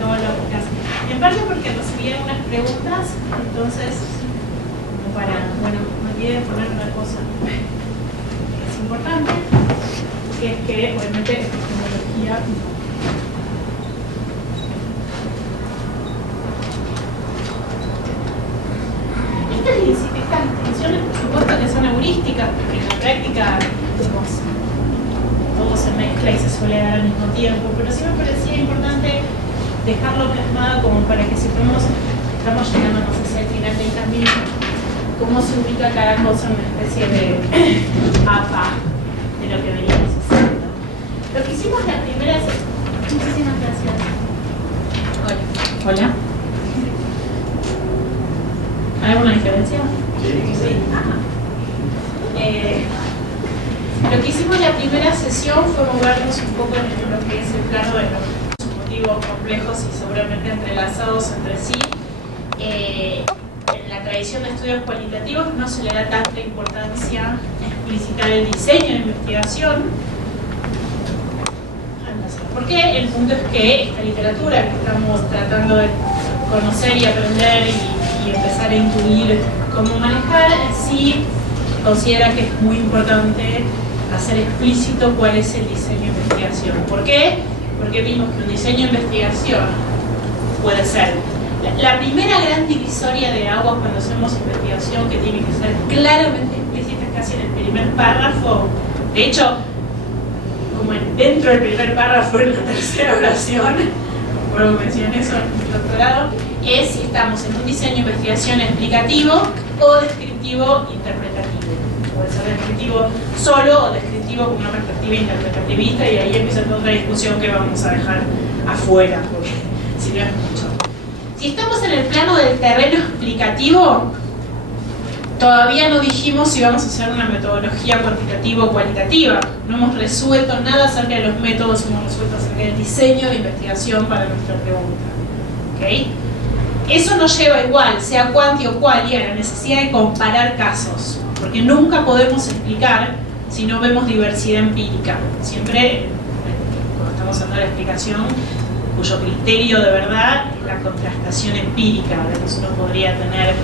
metodológicas. En parte porque recibieron unas preguntas, entonces, como para, bueno, me olvidé de poner una cosa que es importante, que es que, obviamente, epistemología. Estas distinciones, por supuesto, que son heurísticas, porque en la práctica, digamos, todo se mezcla y se suele dar al mismo tiempo, pero sí me parecía importante dejarlo plasmado como para que sepamos, estamos llegando, no sé si al final del camino, cómo se ubica cada cosa en una especie de mapa de lo que veníamos haciendo. Lo que hicimos la primera vez. Muchísimas gracias. Hola. Hola. ¿Hay alguna diferencia? Sí. Lo que hicimos la primera sesión fue movernos un poco en lo que es el plano de los motivos complejos y seguramente entrelazados entre sí. En la tradición de estudios cualitativos no se le da tanta importancia explicitar el diseño de investigación. ¿Por qué? El punto es que esta literatura que estamos tratando de conocer y aprender y empezar a intuir cómo manejar, sí considera que es muy importante hacer explícito cuál es el diseño de investigación. ¿Por qué? Porque vimos que un diseño de investigación puede ser la primera gran divisoria de aguas cuando hacemos investigación, que tiene que ser claramente explícita casi en el primer párrafo. De hecho, como dentro del primer párrafo en la tercera oración, por lo que mencioné eso en mi doctorado, es si estamos en un diseño de investigación explicativo o descriptivo interpretativo. Puede ser descriptivo solo o descriptivo con una perspectiva interpretativista, y ahí empieza toda otra discusión que vamos a dejar afuera, porque si no es mucho. Si estamos en el plano del terreno explicativo, todavía no dijimos si vamos a hacer una metodología cuantitativa o cualitativa. No hemos resuelto nada acerca de los métodos, hemos resuelto acerca del diseño de investigación para nuestra pregunta. ¿Okay? Eso nos lleva igual, sea cuanti o quali, a la necesidad de comparar casos, porque nunca podemos explicar si no vemos diversidad empírica. Siempre, cuando estamos haciendo la explicación, cuyo criterio de verdad es la contrastación empírica. A veces uno podría tener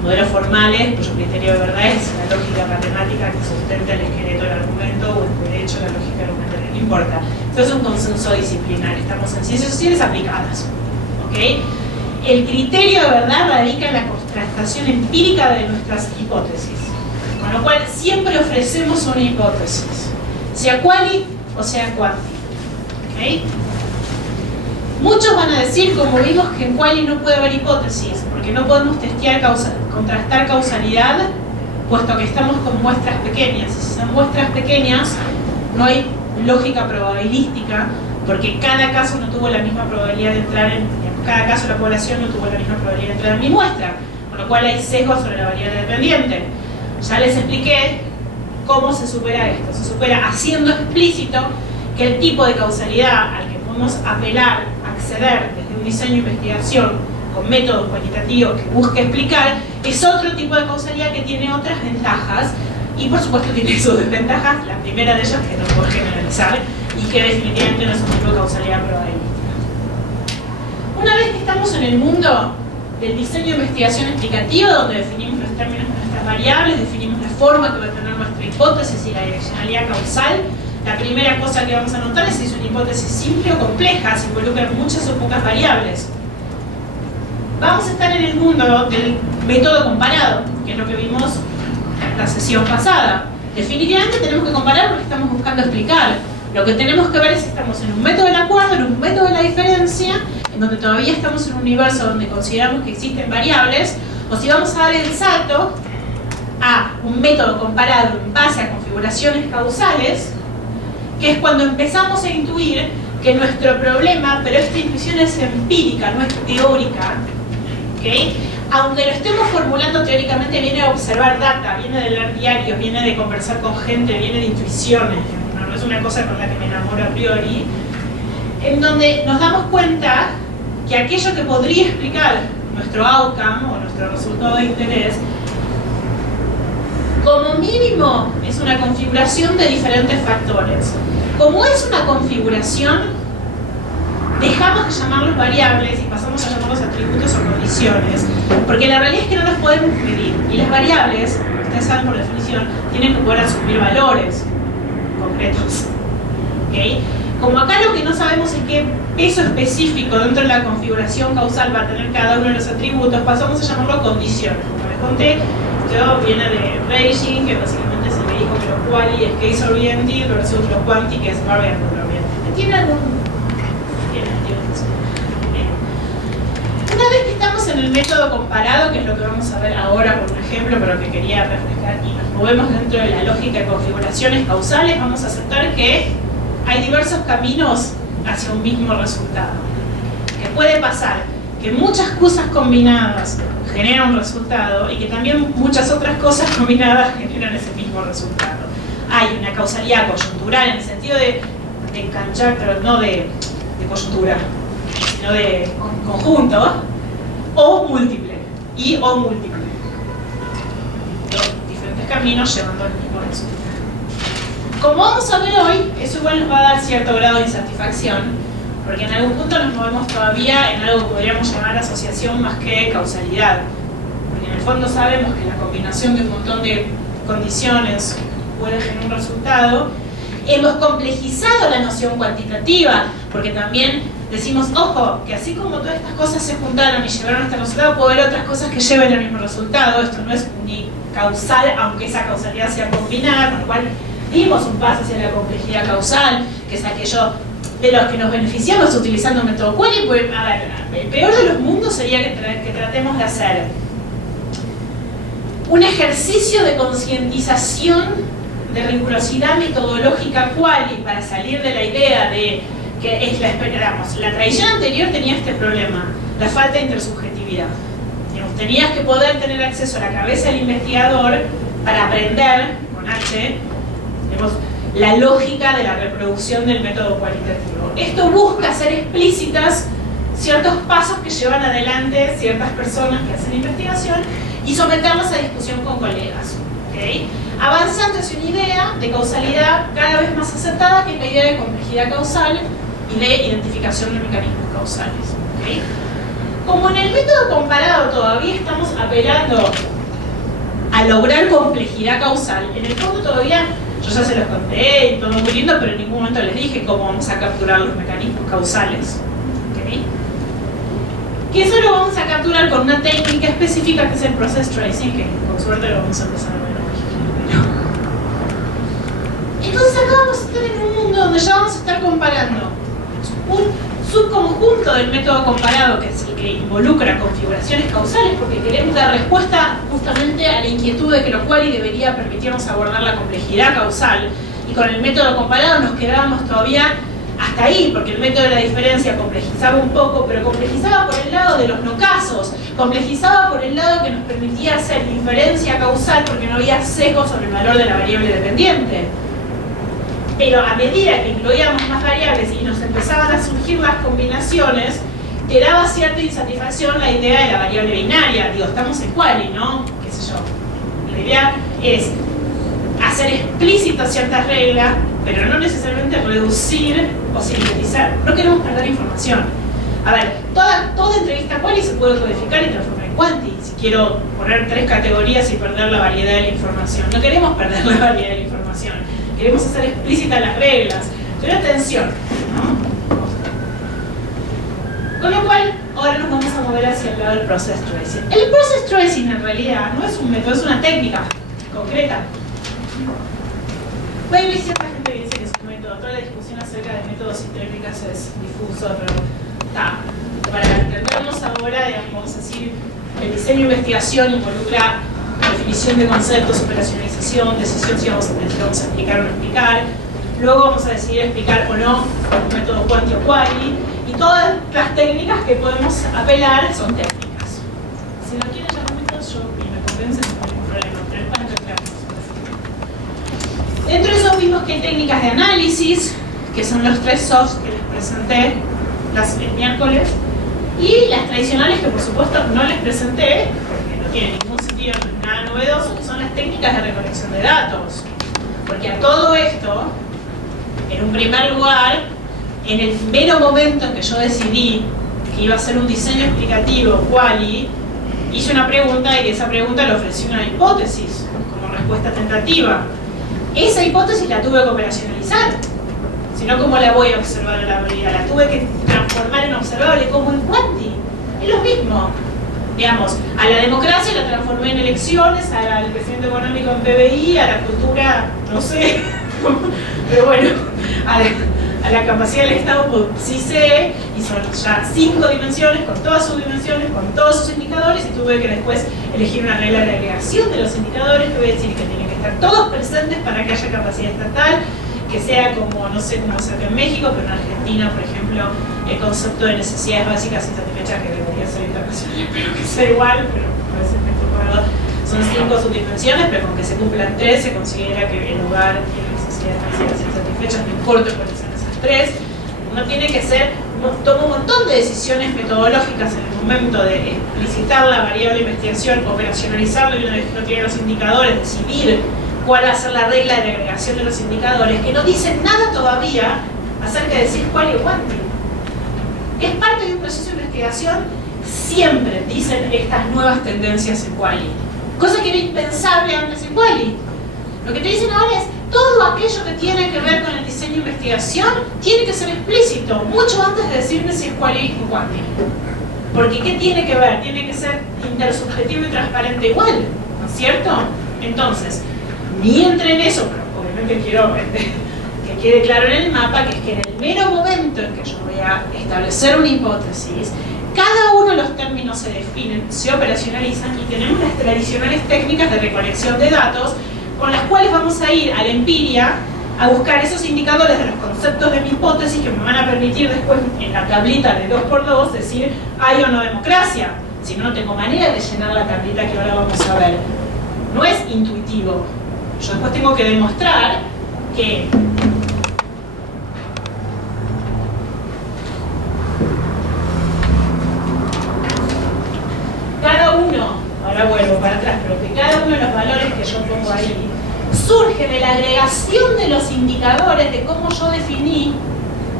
modelos formales cuyo criterio de verdad es la lógica matemática que sustenta el esqueleto del argumento, o el derecho, la lógica argumentaria, no importa. Esto es un consenso disciplinar, estamos en ciencias sociales aplicadas. ¿Okay? El criterio de verdad radica en la contrastación empírica de nuestras hipótesis, con lo cual siempre ofrecemos una hipótesis, sea quali o sea quanti. ¿Okay? Muchos van a decir, como vimos, que en quali no puede haber hipótesis, porque no podemos contrastar causalidad, puesto que estamos con muestras pequeñas. Y si son muestras pequeñas, no hay lógica probabilística, porque cada caso no tuvo la misma probabilidad de entrar en... Cada caso de la población no tuvo la misma probabilidad de entrar en mi muestra, con lo cual hay sesgo sobre la variable dependiente. Ya les expliqué cómo se supera esto. Se supera haciendo explícito que el tipo de causalidad al que podemos apelar, acceder desde un diseño de investigación con métodos cualitativos que busque explicar, es otro tipo de causalidad que tiene otras ventajas, y por supuesto tiene sus desventajas. La primera de ellas, que no puedo generalizar, y que definitivamente no es un tipo de causalidad probabilística. Una vez que estamos en el mundo del diseño de investigación explicativa, donde definimos los términos de nuestras variables, definimos la forma que va a tener nuestra hipótesis y la direccionalidad causal, la primera cosa que vamos a notar es si es una hipótesis simple o compleja, si involucra muchas o pocas variables. Vamos a estar en el mundo del método comparado, que es lo que vimos en la sesión pasada. Definitivamente tenemos que comparar porque estamos buscando explicar. Lo que tenemos que ver es si estamos en un método del acuerdo, en un método de la diferencia, en donde todavía estamos en un universo donde consideramos que existen variables, o si vamos a dar el salto a un método comparado en base a configuraciones causales, que es cuando empezamos a intuir que nuestro problema, pero esta intuición es empírica, no es teórica, ¿okay? Aunque lo estemos formulando teóricamente, viene a observar data, viene de leer diarios, viene de conversar con gente, viene de intuiciones, no es una cosa con la que me enamoro a priori, en donde nos damos cuenta que aquello que podría explicar nuestro outcome o nuestro resultado de interés, como mínimo es una configuración de diferentes factores. Como es una configuración, dejamos de llamarlos variables y pasamos a llamarlos atributos o condiciones, porque la realidad es que no los podemos medir. Y las variables, ustedes saben por definición, tienen que poder asumir valores concretos. ¿Okay? Como acá lo que no sabemos es qué peso específico dentro de la configuración causal va a tener cada uno de los atributos, pasamos a llamarlo condiciones. Como les conté, esto viene de Raging, que básicamente se me dijo que lo quali es case oriented versus lo quanti, que es variable oriented. ¿Tiene algún? Una vez que estamos en el método comparado, que es lo que vamos a ver ahora por un ejemplo, pero que quería refrescar, y nos movemos dentro de la lógica de configuraciones causales, vamos a aceptar que hay diversos caminos hacia un mismo resultado. Que puede pasar que muchas cosas combinadas generan un resultado y que también muchas otras cosas combinadas generan ese mismo resultado. Hay una causalidad coyuntural en el sentido de enganchar, pero no de coyuntura, sino de conjunto, o múltiple, y o múltiple. Dos diferentes caminos llevando al mismo resultado. Como vamos a ver hoy, eso igual nos va a dar cierto grado de insatisfacción, porque en algún punto nos movemos todavía en algo que podríamos llamar asociación más que causalidad. Porque en el fondo sabemos que la combinación de un montón de condiciones puede generar un resultado. Hemos complejizado la noción cuantitativa, porque también decimos, ojo, que así como todas estas cosas se juntaron y llevaron a este resultado, puede haber otras cosas que lleven al mismo resultado. Esto no es unicausal, aunque esa causalidad sea combinada, con lo cual dimos un paso hacia la complejidad causal, que es aquello de los que nos beneficiamos utilizando un método quali. Pues, a ver, el peor de los mundos sería que tratemos de hacer un ejercicio de concientización de rigurosidad metodológica quali para salir de la idea de que es la tradición anterior tenía este problema, la falta de intersubjetividad. Tenías que poder tener acceso a la cabeza del investigador para aprender, con H, la lógica de la reproducción del método cualitativo. Esto busca hacer explícitas ciertos pasos que llevan adelante ciertas personas que hacen investigación y someterlas a discusión con colegas. ¿Okay? Avanzando hacia una idea de causalidad cada vez más aceptada, que es la idea de complejidad causal y de identificación de mecanismos causales. ¿Okay? Como en el método comparado todavía estamos apelando a lograr complejidad causal, en el fondo todavía, yo ya se los conté y todo muy lindo, pero en ningún momento les dije cómo vamos a capturar los mecanismos causales. ¿Okay? Que eso lo vamos a capturar con una técnica específica que es el process tracing, que con suerte lo vamos a empezar a ver hoy. Entonces acá vamos a estar en un mundo donde ya vamos a estar comparando un subconjunto del método comparado, que es el que involucra configuraciones causales, porque queremos dar respuesta justamente a la inquietud de que lo quali debería permitirnos abordar la complejidad causal, y con el método comparado nos quedábamos todavía hasta ahí, porque el método de la diferencia complejizaba un poco, pero complejizaba por el lado de los no casos, complejizaba por el lado que nos permitía hacer inferencia causal porque no había sesgo sobre el valor de la variable dependiente. Pero a medida que incluíamos más variables y nos empezaban a surgir las combinaciones, te daba cierta insatisfacción la idea de la variable binaria. Digo, estamos en quali, ¿no? ¿Qué sé yo? La idea es hacer explícitas ciertas reglas, pero no necesariamente reducir o sintetizar. No queremos perder información. A ver, toda entrevista quali se puede codificar y transformar en quanti. Si quiero poner 3 categorías y perder la variedad de la información. No queremos perder la variedad de la información. Queremos hacer explícitas las reglas. Pero atención, ¿no? Con lo cual, ahora nos vamos a mover hacia el lado del process tracing. El process tracing en realidad no es un método, es una técnica concreta. Bueno, hay cierta gente que dice que es un método. Toda la discusión acerca de métodos y técnicas es difuso, pero está. Para entendernos ahora, digamos, vamos a decir, el diseño de investigación involucra definición de conceptos, operacionalización, decisión si vamos a explicar o no explicar. Luego vamos a decidir explicar o no un método quanti o quali. Y todas las técnicas que podemos apelar son técnicas. Si no quieren llamar métodos, yo y me convencen, no hay ningún problema, pero es para entendernos. Dentro de eso vimos que hay técnicas de análisis, que son los 3 softs que les presenté el miércoles, y las tradicionales que por supuesto no les presenté, porque no tienen ningún sentido, no es nada novedoso, que son las técnicas de recolección de datos. Porque a todo esto, en un primer lugar, en el mero momento en que yo decidí que iba a hacer un diseño explicativo quali, hice una pregunta y esa pregunta le ofrecí una hipótesis como respuesta tentativa. Esa hipótesis la tuve que operacionalizar. Si no, ¿cómo la voy a observar en la realidad? La tuve que transformar en observable, como en quanti. Es lo mismo. Digamos, a la democracia la transformé en elecciones, al crecimiento económico en PBI, a la cultura, no sé, pero bueno, a la capacidad del Estado, pues, sí sé, y son ya 5 dimensiones, con todas sus dimensiones, con todos sus indicadores, y tuve que después elegir una regla de agregación de los indicadores, que voy a decir que tienen que estar todos presentes para que haya capacidad estatal, que sea como, no sé cómo se hace en México, pero en Argentina, por ejemplo, el concepto de necesidades básicas insatisfechas, que debería ser internacional, espero que sea igual, pero a veces me toca, son 5 subdimensiones, pero con que se cumplan 3 se considera que el lugar tiene necesidades básicas insatisfechas, no importa cuáles sean esas 3. Uno tiene que toma un montón de decisiones metodológicas en el momento de explicitar la variable investigación, operacionalizarlo, y una vez que no tiene los indicadores, decidir cuál va a ser la regla de agregación de los indicadores, que no dicen nada todavía acerca de decir quali o quanti. Es parte de un proceso de investigación, siempre dicen estas nuevas tendencias en quali, cosa que era impensable antes en quali. Lo que te dicen ahora es todo aquello que tiene que ver con el diseño de investigación tiene que ser explícito, mucho antes de decirme si es quali o quanti. Porque ¿qué tiene que ver? Tiene que ser intersubjetivo y transparente igual, ¿no es cierto? Entonces, ni entre en eso, pero obviamente quiero que quede claro en el mapa, que es que en el mero momento en que yo voy a establecer una hipótesis, cada uno de los términos se definen, se operacionalizan, y tenemos las tradicionales técnicas de recolección de datos con las cuales vamos a ir a la empiria a buscar esos indicadores de los conceptos de mi hipótesis que me van a permitir después en la tablita de 2×2 decir hay o no democracia. Si no, no tengo manera de llenar la tablita que ahora vamos a ver. No es intuitivo. Yo después tengo que demostrar que cada uno, ahora vuelvo para atrás, pero que cada uno de los valores que yo pongo ahí surge de la agregación de los indicadores de cómo yo definí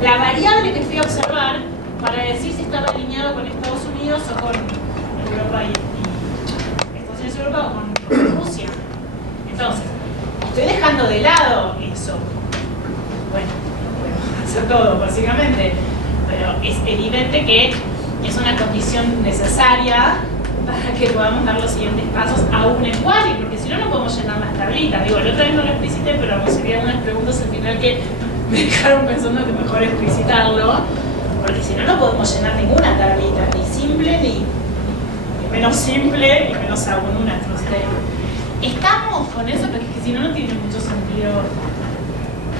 la variable que fui a observar para decir si estaba alineado con Estados Unidos o con Europa y Estados Unidos y Europa o con Rusia. Entonces, estoy dejando de lado eso. Bueno, puedo hacer todo, básicamente, pero es evidente que es una condición necesaria para que podamos dar los siguientes pasos aún en quali, porque si no, no podemos llenar las tablitas. Digo, la otra vez no lo explicité, pero me serían unas preguntas al final que me dejaron pensando que mejor explicitarlo, porque si no, no podemos llenar ninguna tablita, ni simple, ni menos simple, ni menos aún una trust table. Estamos con eso, porque es que si no, no tiene mucho sentido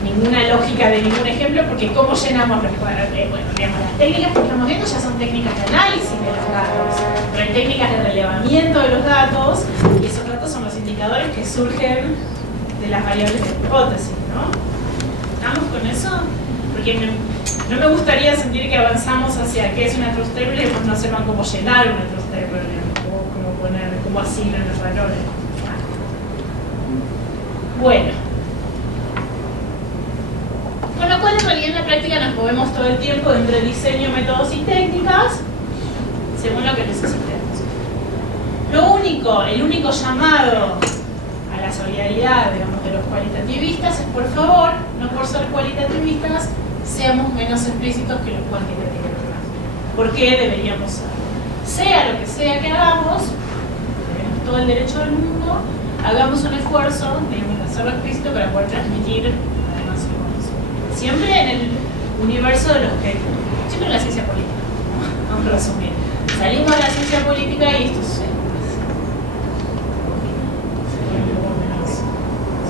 ninguna lógica de ningún ejemplo, porque cómo llenamos los cuadros. Bueno, digamos, las técnicas que estamos viendo ya son técnicas de análisis de los datos, pero hay técnicas de relevamiento de los datos, y esos datos son los indicadores que surgen de las variables de hipótesis, ¿no? ¿Estamos con eso? Porque no me gustaría sentir que avanzamos hacia qué es una trust table y después no sepan cómo llenar una trust table, cómo asignan los valores. Bueno. Con lo cual, en realidad, en la práctica nos movemos todo el tiempo entre diseño, métodos y técnicas, según lo que necesitemos. El único llamado a la solidaridad, digamos, de los cualitativistas es, por favor, no por ser cualitativistas, seamos menos explícitos que los cuantitativistas. ¿Por qué deberíamos ser? Sea lo que sea que hagamos, tenemos todo el derecho del mundo, hagamos un esfuerzo, digamos, de hacerlo explícito para poder transmitir además el conocimiento. Siempre en el universo de los que... Siempre en la ciencia política, ¿no? Vamos a resumir. Salimos de la ciencia política y esto se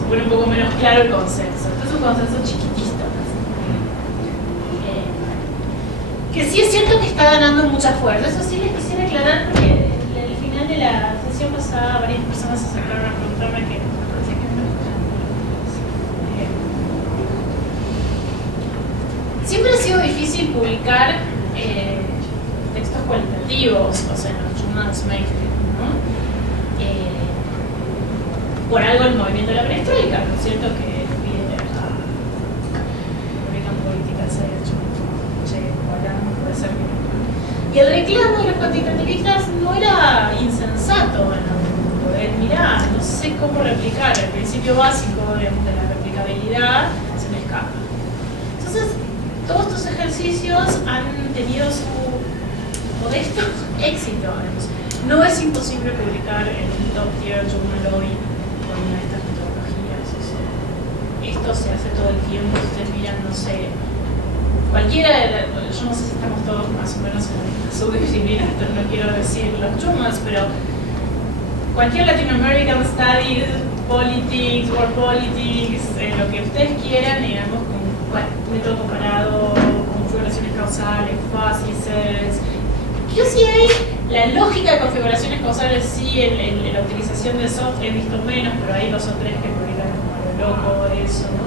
pone un poco menos claro el consenso. Esto es un consenso chiquitito. Que sí es cierto que está ganando mucha fuerza. Eso sí les quisiera aclarar, porque al final de la sesión pasada varias personas se acercaron a preguntarme que me parece que no están. Siempre ha sido difícil publicar textos cualitativos, o sea, en los journals mainstream, ¿no? Por algo el movimiento de la perestroika, ¿no es cierto? Que pide a Publican Politics, se ha hecho. Y el reclamo de los cuantitativistas no era insensato en algún punto. Mirá, no sé cómo replicar, el principio básico de la replicabilidad se me escapa. Entonces, todos estos ejercicios han tenido su modesto éxito. No es imposible publicar en un top tier journal hoy con una de estas metodologías. O sea, esto se hace todo el tiempo. Ustedes miran, no sé, cualquiera de yo no sé si estamos todos más o menos en la subdisciplina, pero no quiero decir los journals, pero cualquier Latin American Studies, Politics, World Politics, lo que ustedes quieran, digamos, con método comparado, configuraciones causales, facies, QCA, la lógica de configuraciones causales sí, en la utilización de software he visto menos, pero hay 2 o 3 que publican como lo loco eso, ¿no?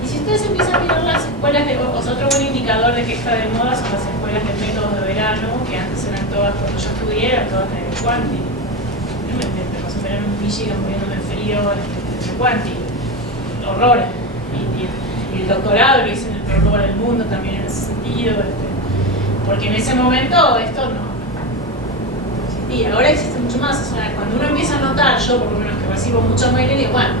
Y si ustedes empiezan a mirar las escuelas de, o sea, otro buen indicador de que está de moda son las escuelas de métodos de verano, que antes eran todas, cuando yo estudié, eran todas de Quanti. No me pasó en verano en Michigan muriéndome de frío de Quanti. Horror. Y el doctorado lo hice en el peor lugar del mundo también en ese sentido, porque en ese momento esto no existía. Ahora existe mucho más. O sea, cuando uno empieza a notar, yo por lo menos que recibo mucho mail, digo, bueno,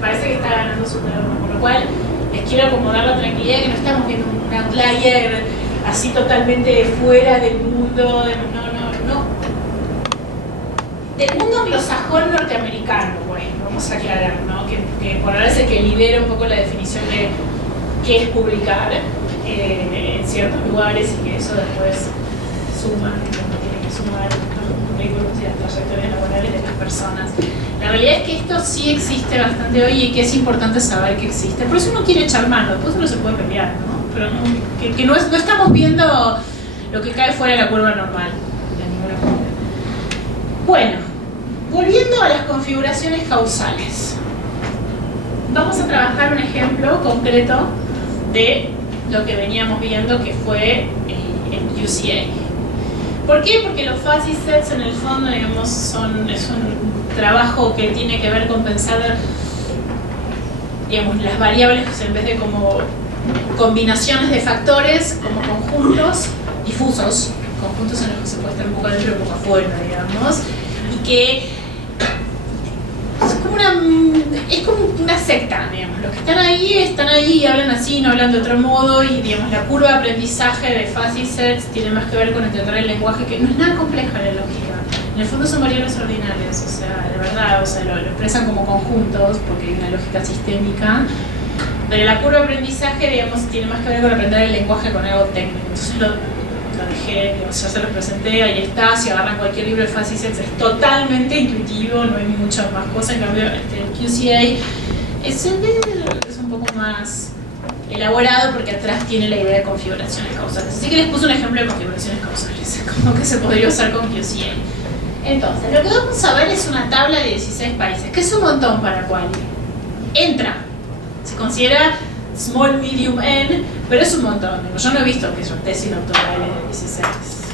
parece que está ganando su terreno, por lo cual les quiero acomodar la tranquilidad que no estamos viendo un outlier así totalmente fuera del mundo, no. Del mundo anglosajón norteamericano, bueno, vamos a aclarar, ¿no? Que por ahora es el que lidera un poco la definición de qué es publicar en ciertos lugares y que eso después suma, como tiene que sumar los currículos y las trayectorias laborales de las personas. La realidad es que esto sí existe bastante hoy y que es importante saber que existe. Por eso uno quiere echar mano, después uno se puede pelear, ¿no? Pero que no estamos viendo lo que cae fuera de la curva normal, de ninguna manera. Bueno, volviendo a las configuraciones causales. Vamos a trabajar un ejemplo concreto de lo que veníamos viendo que fue el QCA. ¿Por qué? Porque los fuzzy sets en el fondo, digamos, es un trabajo que tiene que ver con pensar, digamos, las variables en vez de como combinaciones de factores, como conjuntos difusos, conjuntos en los que se puede estar un poco adentro y un poco afuera, digamos, y que es como una secta, digamos. Los que están ahí y hablan así, no hablan de otro modo, y digamos la curva de aprendizaje de fuzzy sets tiene más que ver con entender el lenguaje, que no es nada compleja la lógica. En el fondo son variables ordinales, o sea, de verdad, o sea, lo expresan como conjuntos porque hay una lógica sistémica, pero la curva de aprendizaje, digamos, tiene más que ver con aprender el lenguaje con algo técnico. Entonces lo dejé, digamos, ya se los presenté, ahí está, si agarran cualquier libro de fuzzy sets es totalmente intuitivo, no hay muchas más cosas. En cambio el QCA es un poco más elaborado porque atrás tiene la idea de configuraciones causales. Así que les puse un ejemplo de configuraciones causales, como que se podría usar con QCA. Entonces, lo que vamos a ver es una tabla de 16 países, que es un montón para Quali. Entra, se considera small, medium, n, pero es un montón. Yo no he visto que son tesis doctorales de 16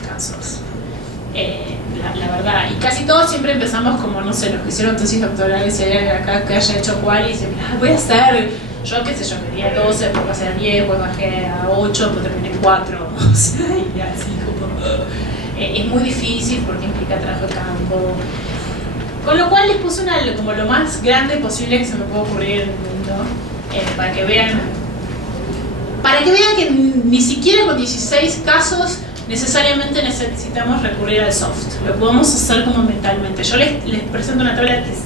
casos, la verdad. Y casi todos siempre empezamos como, no sé, los que hicieron tesis doctorales, si hay acá que haya hecho Quali, y dicen, voy a hacer, yo qué sé yo, quería 12, después pasé a 10, después bajé a 8, después terminé en 4, o sea, y así como... es muy difícil porque implica trabajo de campo. Con lo cual les puse como lo más grande posible que se me puede ocurrir en el mundo, para que vean que ni siquiera con 16 casos necesariamente necesitamos recurrir al soft. Lo podemos hacer como mentalmente. Yo les presento una tabla que es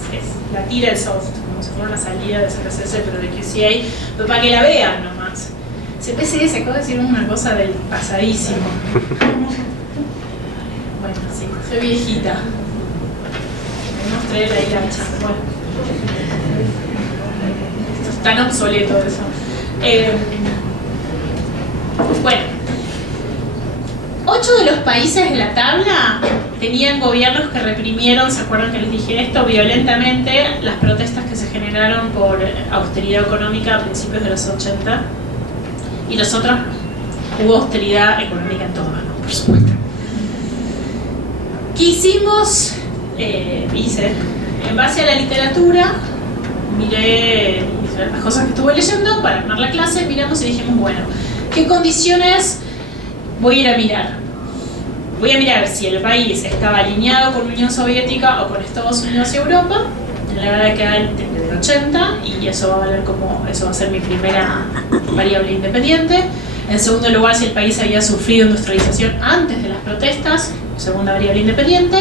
la tira del soft, como si fuera una salida de CPCS, pero de QCA, pero para que la vean nomás. CPCS se acaba de decir una cosa del pasadísimo. Bueno, sí, soy viejita. Me mostré la hilacha. Bueno. Esto es tan obsoleto eso. Bueno. 8 de los países de la tabla tenían gobiernos que reprimieron, ¿se acuerdan que les dije esto? Violentamente las protestas que se generaron por austeridad económica a principios de los 80. Y los otros hubo austeridad económica en todo, ¿no? Por supuesto. ¿Qué hicimos? Hice, en base a la literatura, miré las cosas que estuve leyendo para armar la clase, miramos y dijimos, bueno, ¿qué condiciones voy a ir a mirar? voy a mirar si el país estaba alineado con la Unión Soviética o con Estados Unidos y Europa en la década del 80, y eso va a valer eso va a ser mi primera variable independiente. En segundo lugar, si el país había sufrido industrialización antes de las protestas, segunda variable independiente.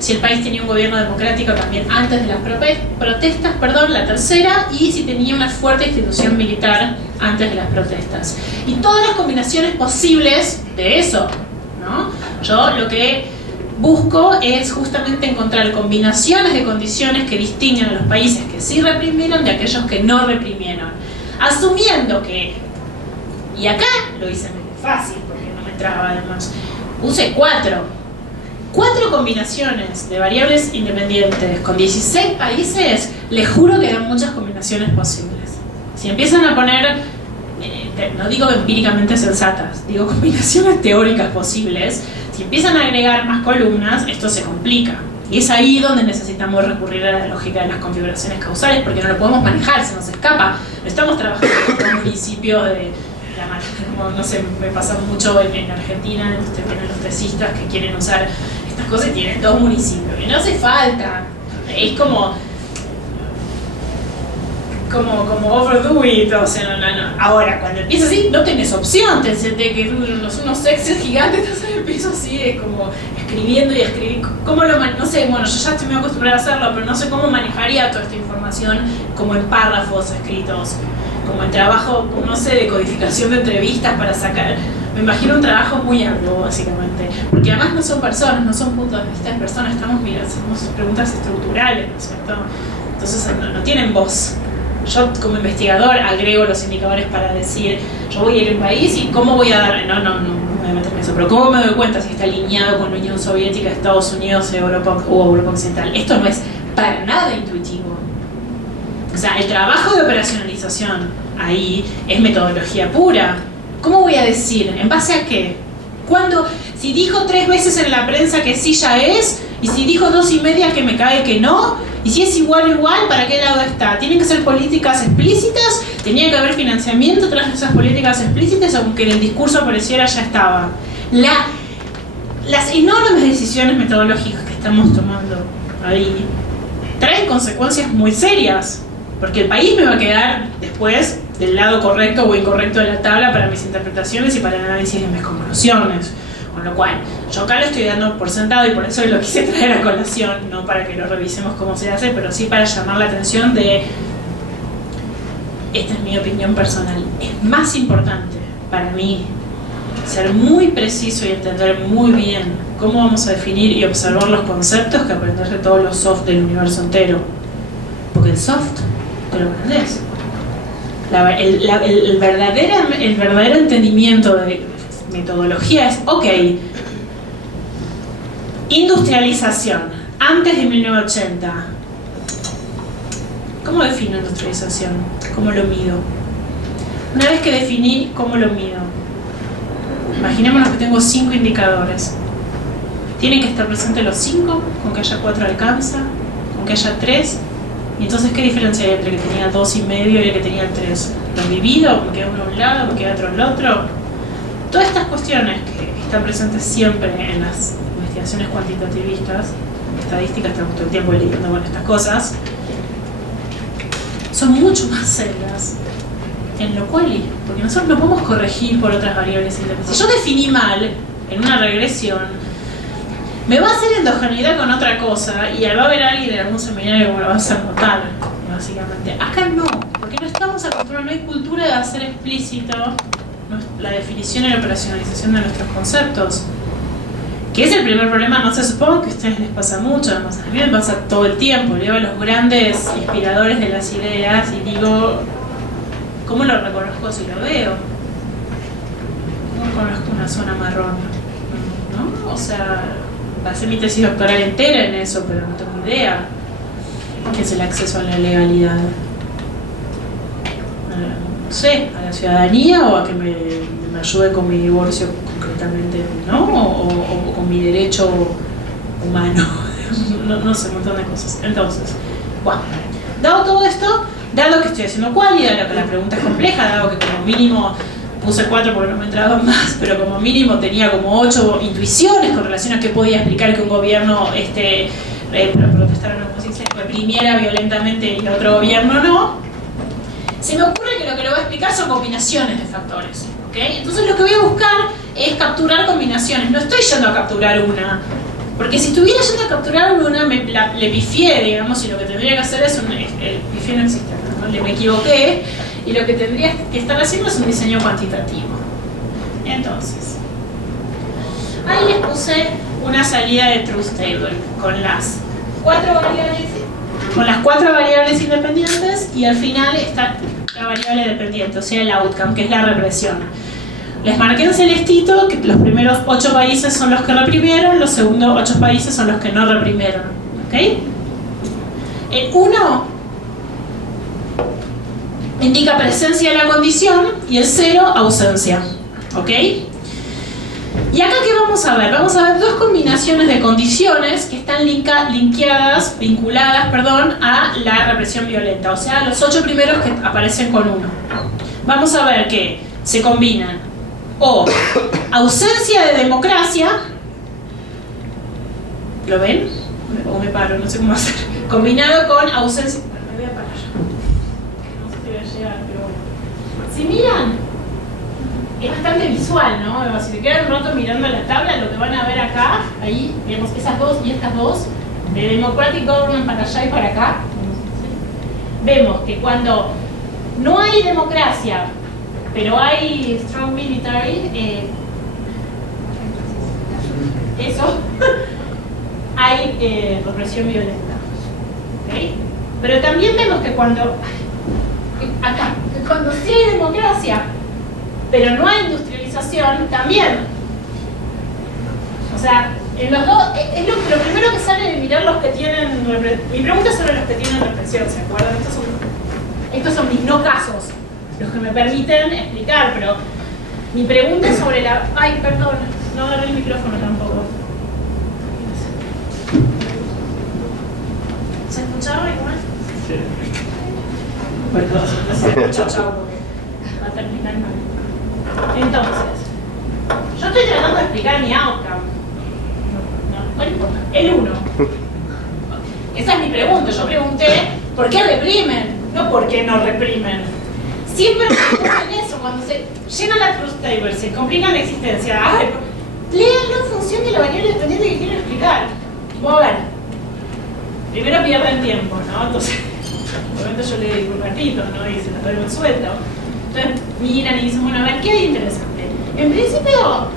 Si el país tenía un gobierno democrático también antes de las protestas, la tercera, y si tenía una fuerte institución militar antes de las protestas. Y todas las combinaciones posibles de eso, ¿no? Yo lo que busco es justamente encontrar combinaciones de condiciones que distinguen a los países que sí reprimieron de aquellos que no reprimieron. Asumiendo que, y acá lo hice muy fácil porque no me traba además, puse cuatro combinaciones de variables independientes con 16 países, les juro que dan muchas combinaciones posibles. Si empiezan a poner, no digo empíricamente sensatas, digo combinaciones teóricas posibles, si empiezan a agregar más columnas, esto se complica. Y es ahí donde necesitamos recurrir a la lógica de las configuraciones causales, porque no lo podemos manejar, se nos escapa. Estamos trabajando con municipios de no sé, me pasa mucho en Argentina, ustedes ven a los tesistas que quieren usar estas cosas y tienen 2 municipios, y no hace falta, es como overdo it, o sea, no. Ahora, cuando empieza así, no tenés opción, te sentés que unos sexes gigantes estás en el piso así, es como escribiendo y escribiendo, no sé, bueno, yo ya estoy muy acostumbrada a hacerlo, pero no sé cómo manejaría toda esta información como en párrafos escritos, como en trabajo, no sé, de codificación de entrevistas para sacar. Me imagino un trabajo muy arduo, básicamente. Porque además no son personas, no son puntos de vista de personas, hacemos preguntas estructurales, ¿no es cierto? Entonces no tienen voz. Yo como investigador agrego los indicadores para decir, yo voy a ir a un país y cómo voy a dar, no me voy a meter en eso, pero cómo me doy cuenta si está alineado con la Unión Soviética, Estados Unidos, Europa o Europa Occidental. Esto no es para nada intuitivo. O sea, el trabajo de operacionalización ahí es metodología pura. ¿Cómo voy a decir? ¿En base a qué? Si dijo 3 veces en la prensa que sí ya es, y si dijo 2 y media que me cae que no, y si es igual, ¿para qué lado está? ¿Tienen que ser políticas explícitas? ¿Tenía que haber financiamiento tras esas políticas explícitas? Aunque en el discurso apareciera ya estaba. Las enormes decisiones metodológicas que estamos tomando ahí traen consecuencias muy serias. Porque el país me va a quedar después del lado correcto o incorrecto de la tabla para mis interpretaciones y para el análisis de mis conclusiones. Con lo cual, yo acá lo estoy dando por sentado y por eso lo quise traer a colación, no para que lo revisemos cómo se hace, pero sí para llamar la atención de, esta es mi opinión personal, es más importante para mí ser muy preciso y entender muy bien cómo vamos a definir y observar los conceptos que aprender de todos los soft del universo entero. Porque el soft te lo aprendes. El verdadero entendimiento de metodología es, ok, industrialización, antes de 1980. ¿Cómo defino industrialización? ¿Cómo lo mido? Una vez que definí cómo lo mido, imaginémonos que tengo 5 indicadores. ¿Tienen que estar presentes los 5? ¿Con que haya 4 alcanza? ¿Con que haya 3? Y entonces, ¿qué diferencia hay entre el que tenía 2 y medio y el que tenía 3? ¿Lo divido? ¿Me queda uno a un lado? ¿Me queda otro al otro? Todas estas cuestiones que están presentes siempre en las investigaciones cuantitativistas, estadísticas, estamos todo el tiempo lidiando con estas cosas, son mucho más serias en lo quali, porque nosotros no podemos corregir por otras variables independientes. Si yo definí mal en una regresión, me va a hacer endogeneidad con otra cosa y va a haber alguien en algún seminario que me lo va a hacer notar, básicamente. Acá no, porque no estamos acostumbrados, no hay cultura de hacer explícito la definición y la operacionalización de nuestros conceptos. Que es el primer problema, no se supongo que a ustedes les pasa mucho, además a mí me pasa todo el tiempo. Leo a los grandes inspiradores de las ideas y digo, ¿cómo lo reconozco si lo veo? ¿Cómo conozco una zona marrón? ¿No? O sea, pasé mi tesis doctoral entera en eso, pero no tengo idea qué es el acceso a la legalidad. No sé, a la ciudadanía o a que me ayude con mi divorcio concretamente, ¿no? O con mi derecho humano. No sé, un montón de cosas. Entonces, bueno, dado todo esto, dado que estoy haciendo quali, dado que la pregunta es compleja, dado que como mínimo puse 4 porque no me entraban más, pero como mínimo tenía como 8 intuiciones con relación a qué podía explicar que un gobierno protestaron, como se dice, reprimiera violentamente y otro gobierno no. Se me ocurre que lo que le voy a explicar son combinaciones de factores, ¿okay? Entonces lo que voy a buscar es capturar combinaciones. No estoy yendo a capturar una, porque si estuviera yendo a capturar una le pifié, digamos, y lo que tendría que hacer es el pifié no existe, ¿no? Me equivoqué, y lo que tendría que estar haciendo es un diseño cuantitativo. Entonces, ahí les puse una salida de truth table con las 4 variables independientes, y al final está la variable dependiente, o sea el outcome, que es la represión. Les marqué en celestito que los primeros 8 países son los que reprimieron, los segundos 8 países son los que no reprimieron, ¿ok? El 1 indica presencia de la condición y el 0 ausencia, ¿ok? Y acá, ¿qué vamos a ver? Vamos a ver 2 combinaciones de condiciones que están vinculadas, a la represión violenta, o sea, los 8 primeros que aparecen con 1. Vamos a ver que se combinan o ausencia de democracia, ¿lo ven? O me paro, no sé cómo hacer. Combinado con ausencia... Me voy a parar. No sé si voy a llegar, pero bueno. Si miran, es bastante visual, ¿no? Si se quedan un rato mirando la tabla, lo que van a ver acá, ahí, digamos, esas 2 y estas 2, de Democratic Government para allá y para acá, vemos que cuando no hay democracia, pero hay strong military, hay represión violenta, ¿okay? Pero también vemos que cuando sí hay democracia, pero no hay industrialización, también. O sea, en los dos, es lo primero que sale de mirar los que tienen represión. Mi pregunta es sobre los que tienen represión, ¿se acuerdan? Estos son mis no casos, los que me permiten explicar, pero mi pregunta es sobre la... Ay, perdón, no agarré el micrófono tampoco. ¿Se escuchaba igual? Sí. Perdón, no se escucha, chao, porque va a terminar mal. Entonces, yo estoy tratando de explicar mi outcome. No importa. El 1. Esa es mi pregunta. Yo pregunté, ¿por qué reprimen? No por qué no reprimen. Siempre me preguntan eso. Cuando se llena la truth table, se complica la existencia. Léanlo en función de la variable dependiente que quiero explicar. Vamos a ver. Primero pierden tiempo, ¿no? Entonces, obviamente yo le digo un ratito, ¿no? Y se la doy suelto. Entonces miran y dicen, bueno, a ver, ¿qué hay interesante? En principio,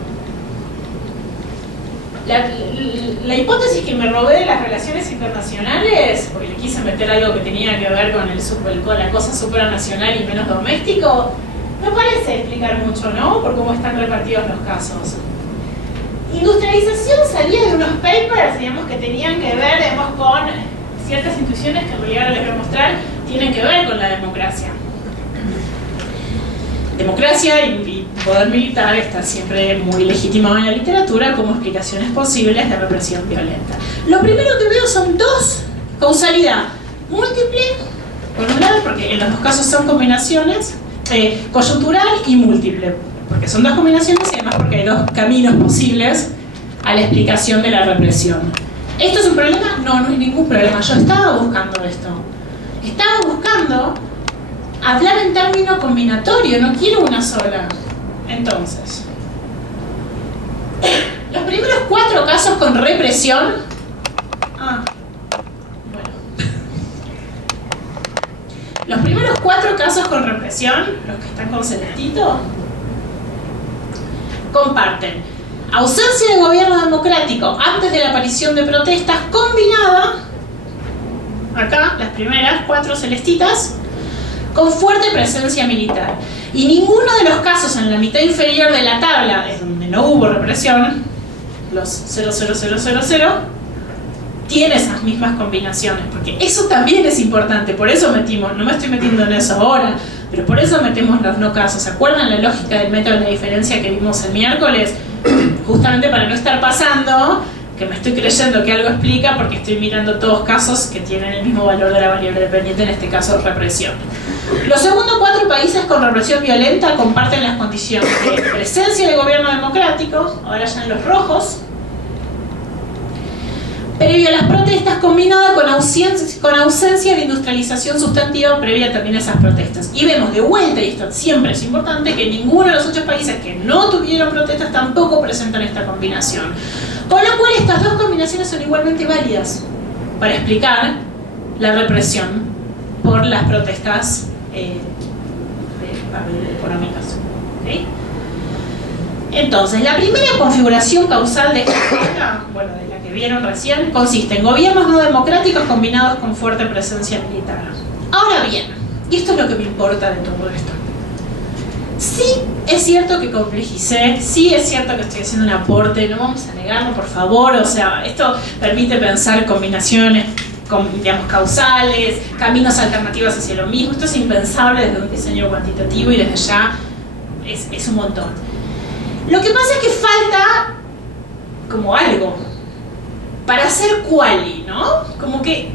la hipótesis que me robé de las relaciones internacionales, porque le quise meter algo que tenía que ver con la cosa supranacional y menos doméstico, me parece explicar mucho, ¿no? Por cómo están repartidos los casos. Industrialización salía de unos papers, digamos, que tenían que ver, digamos, con ciertas intuiciones que en realidad ahora les voy a mostrar, tienen que ver con la democracia. Democracia y poder militar está siempre muy legitimado en la literatura como explicaciones posibles de represión violenta. Lo primero que veo son 2, causalidad múltiple, por un lado, porque en los 2 casos son combinaciones, coyuntural y múltiple, porque son 2 combinaciones y además porque hay 2 caminos posibles a la explicación de la represión. ¿Esto es un problema? No, no es ningún problema. Yo estaba buscando esto. Estaba buscando hablar en término combinatorio, no quiero una sola. Entonces, los primeros 4 casos con represión. Los primeros 4 casos con represión, los que están con celestito, comparten ausencia de gobierno democrático antes de la aparición de protestas combinada, acá las primeras 4 celestitas, con fuerte presencia militar. Y ninguno de los casos en la mitad inferior de la tabla, es donde no hubo represión, los 00000, tiene esas mismas combinaciones, porque eso también es importante. Por eso metimos, no me estoy metiendo en eso ahora, pero por eso metemos los no casos. ¿Se acuerdan la lógica del método de la diferencia que vimos el miércoles? Justamente para no estar pasando que me estoy creyendo que algo explica porque estoy mirando todos casos que tienen el mismo valor de la variable dependiente, en este caso represión. Los segundos 4 países con represión violenta comparten las condiciones de presencia de gobiernos democráticos, ahora ya en los rojos, previo a las protestas, combinada con ausencia de industrialización sustantiva previa también a esas protestas. Y vemos de vuelta, y esto siempre es importante, que ninguno de los 8 países que no tuvieron protestas tampoco presentan esta combinación. Con lo cual estas dos combinaciones son igualmente válidas para explicar la represión por las protestas económicas. ¿Okay? Entonces, la primera configuración causal de esta figura, bueno, de la que vieron recién, consiste en gobiernos no democráticos combinados con fuerte presencia militar. Ahora bien, y esto es lo que me importa de todo esto. Sí es cierto que complejicé, sí es cierto que estoy haciendo un aporte, no vamos a negarlo, por favor, o sea, esto permite pensar combinaciones, digamos, causales, caminos alternativos hacia lo mismo. Esto es impensable desde un diseño cuantitativo y desde ya es un montón. Lo que pasa es que falta como algo para hacer quali, ¿no? Como que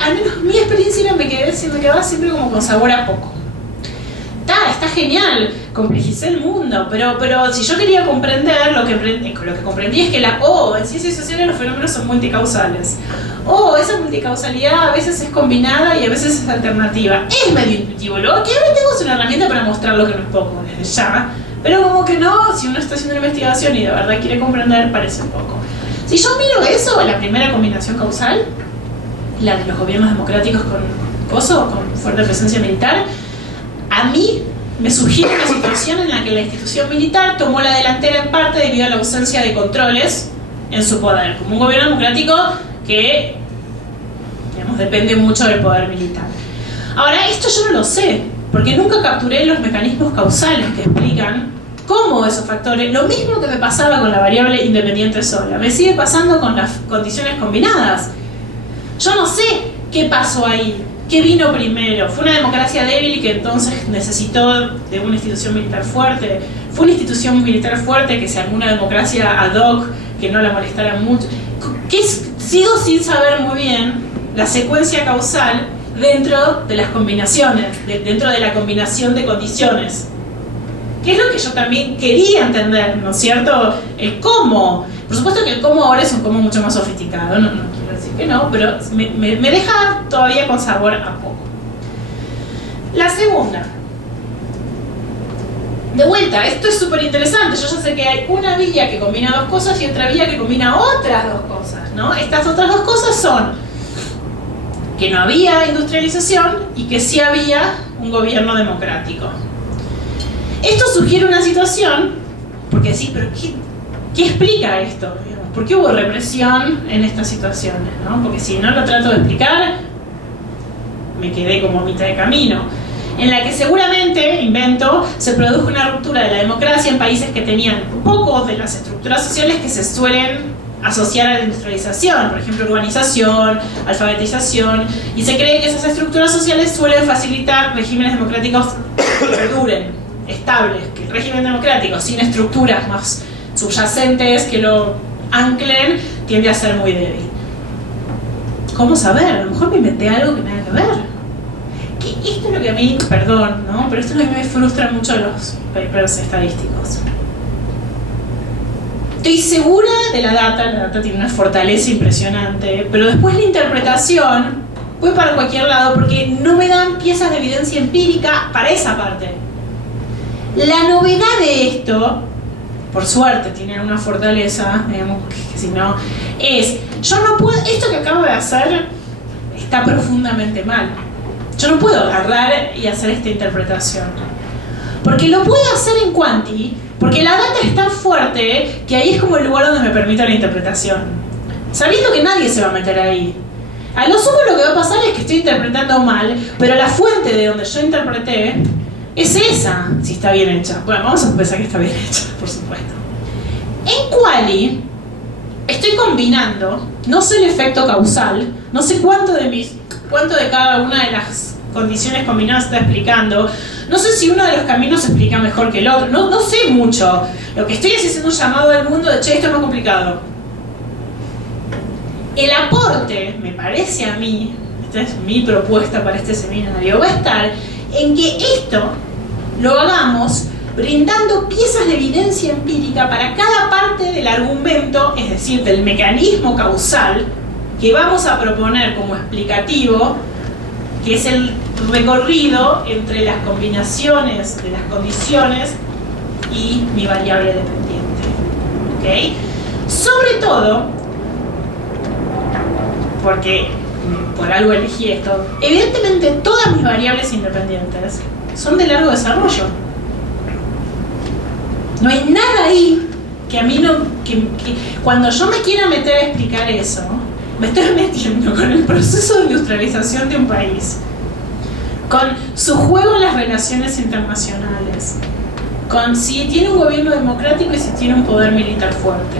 al menos mi experiencia me quedaba siempre como con sabor a poco. Está genial, complejicé el mundo, pero si yo quería comprender, lo que comprendí es que en ciencias sociales los fenómenos son multicausales. Esa multicausalidad a veces es combinada y a veces es alternativa. Es medio intuitivo. Lo que ahora tengo es una herramienta para mostrar lo que no es poco desde ya, pero como que no, si uno está haciendo una investigación y de verdad quiere comprender, parece poco. Si yo miro eso, la primera combinación causal, la de los gobiernos democráticos con fuerte presencia militar, a mí me sugiere una situación en la que la institución militar tomó la delantera en parte debido a la ausencia de controles en su poder, como un gobierno democrático que, digamos, depende mucho del poder militar. Ahora, esto yo no lo sé, porque nunca capturé los mecanismos causales que explican cómo esos factores, lo mismo que me pasaba con la variable independiente sola, me sigue pasando con las condiciones combinadas. Yo no sé qué pasó ahí. ¿Qué vino primero? ¿Fue una democracia débil y que entonces necesitó de una institución militar fuerte? ¿Fue una institución militar fuerte que se armó una democracia ad hoc que no la molestara mucho? Sigo sin saber muy bien la secuencia causal dentro de las combinaciones, dentro de la combinación de condiciones. ¿Qué es lo que yo también quería entender, ¿no es cierto? El cómo. Por supuesto que el cómo ahora es un cómo mucho más sofisticado, no quiero decir que no, pero me deja todavía con sabor a poco. La segunda. De vuelta, esto es súper interesante. Yo ya sé que hay una vía que combina dos cosas y otra vía que combina otras dos cosas, ¿no? Estas otras dos cosas son que no había industrialización y que sí había un gobierno democrático. Esto sugiere una situación, porque sí, pero ¿qué explica esto? ¿Por qué hubo represión en estas situaciones? ¿No? Porque si no lo trato de explicar, me quedé como a mitad de camino. En la que seguramente, se produjo una ruptura de la democracia en países que tenían poco de las estructuras sociales que se suelen asociar a la industrialización, por ejemplo, urbanización, alfabetización, y se cree que esas estructuras sociales suelen facilitar regímenes democráticos que perduren, estables, que el régimen democrático sin estructuras más subyacentes que lo anclen tiende a ser muy débil. ¿Cómo saber? A lo mejor me inventé algo que nada que ver. Esto es lo que a mí, perdón, ¿no? Pero esto es lo que me frustra mucho de los papers estadísticos. Estoy segura de la data tiene una fortaleza impresionante, pero después la interpretación voy para cualquier lado porque no me dan piezas de evidencia empírica para esa parte. La novedad de esto, por suerte tiene una fortaleza, digamos, que si no, yo no puedo, esto que acabo de hacer está profundamente mal. Yo no puedo agarrar y hacer esta interpretación. Porque lo puedo hacer en Quanti, porque la data es tan fuerte que ahí es como el lugar donde me permito la interpretación. Sabiendo que nadie se va a meter ahí. A lo sumo lo que va a pasar es que estoy interpretando mal, pero la fuente de donde yo interpreté es esa, si está bien hecha. Bueno, vamos a pensar que está bien hecha, por supuesto. En Quali estoy combinando, no sé el efecto causal, no sé cuánto de cada una de las condiciones combinadas está explicando, no sé si uno de los caminos se explica mejor que el otro, no sé mucho. Lo que estoy es haciendo un llamado al mundo de, che, esto es más complicado. El aporte, me parece a mí, esta es mi propuesta para este seminario, va a estar en que esto lo hagamos brindando piezas de evidencia empírica para cada parte del argumento, es decir, del mecanismo causal que vamos a proponer como explicativo, que es el recorrido entre las combinaciones de las condiciones y mi variable dependiente. ¿Okay? Sobre todo, porque por algo elegí esto, evidentemente todas mis variables independientes son de largo desarrollo. No hay nada ahí que a mí no... que cuando yo me quiera meter a explicar eso, me estoy metiendo con el proceso de industrialización de un país, con su juego en las relaciones internacionales, con si tiene un gobierno democrático y si tiene un poder militar fuerte.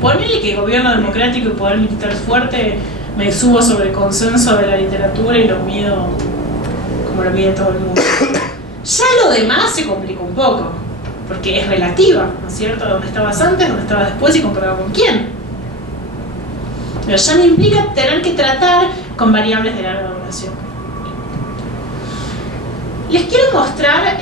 Ponele que gobierno democrático y poder militar fuerte me subo sobre el consenso de la literatura y lo mido como lo mide todo el mundo. Ya lo demás se complica un poco, porque es relativa, ¿no es cierto? ¿Dónde estabas antes, dónde estabas después y comparado con quién? Pero ya me implica tener que tratar con variables de larga duración. Les quiero mostrar,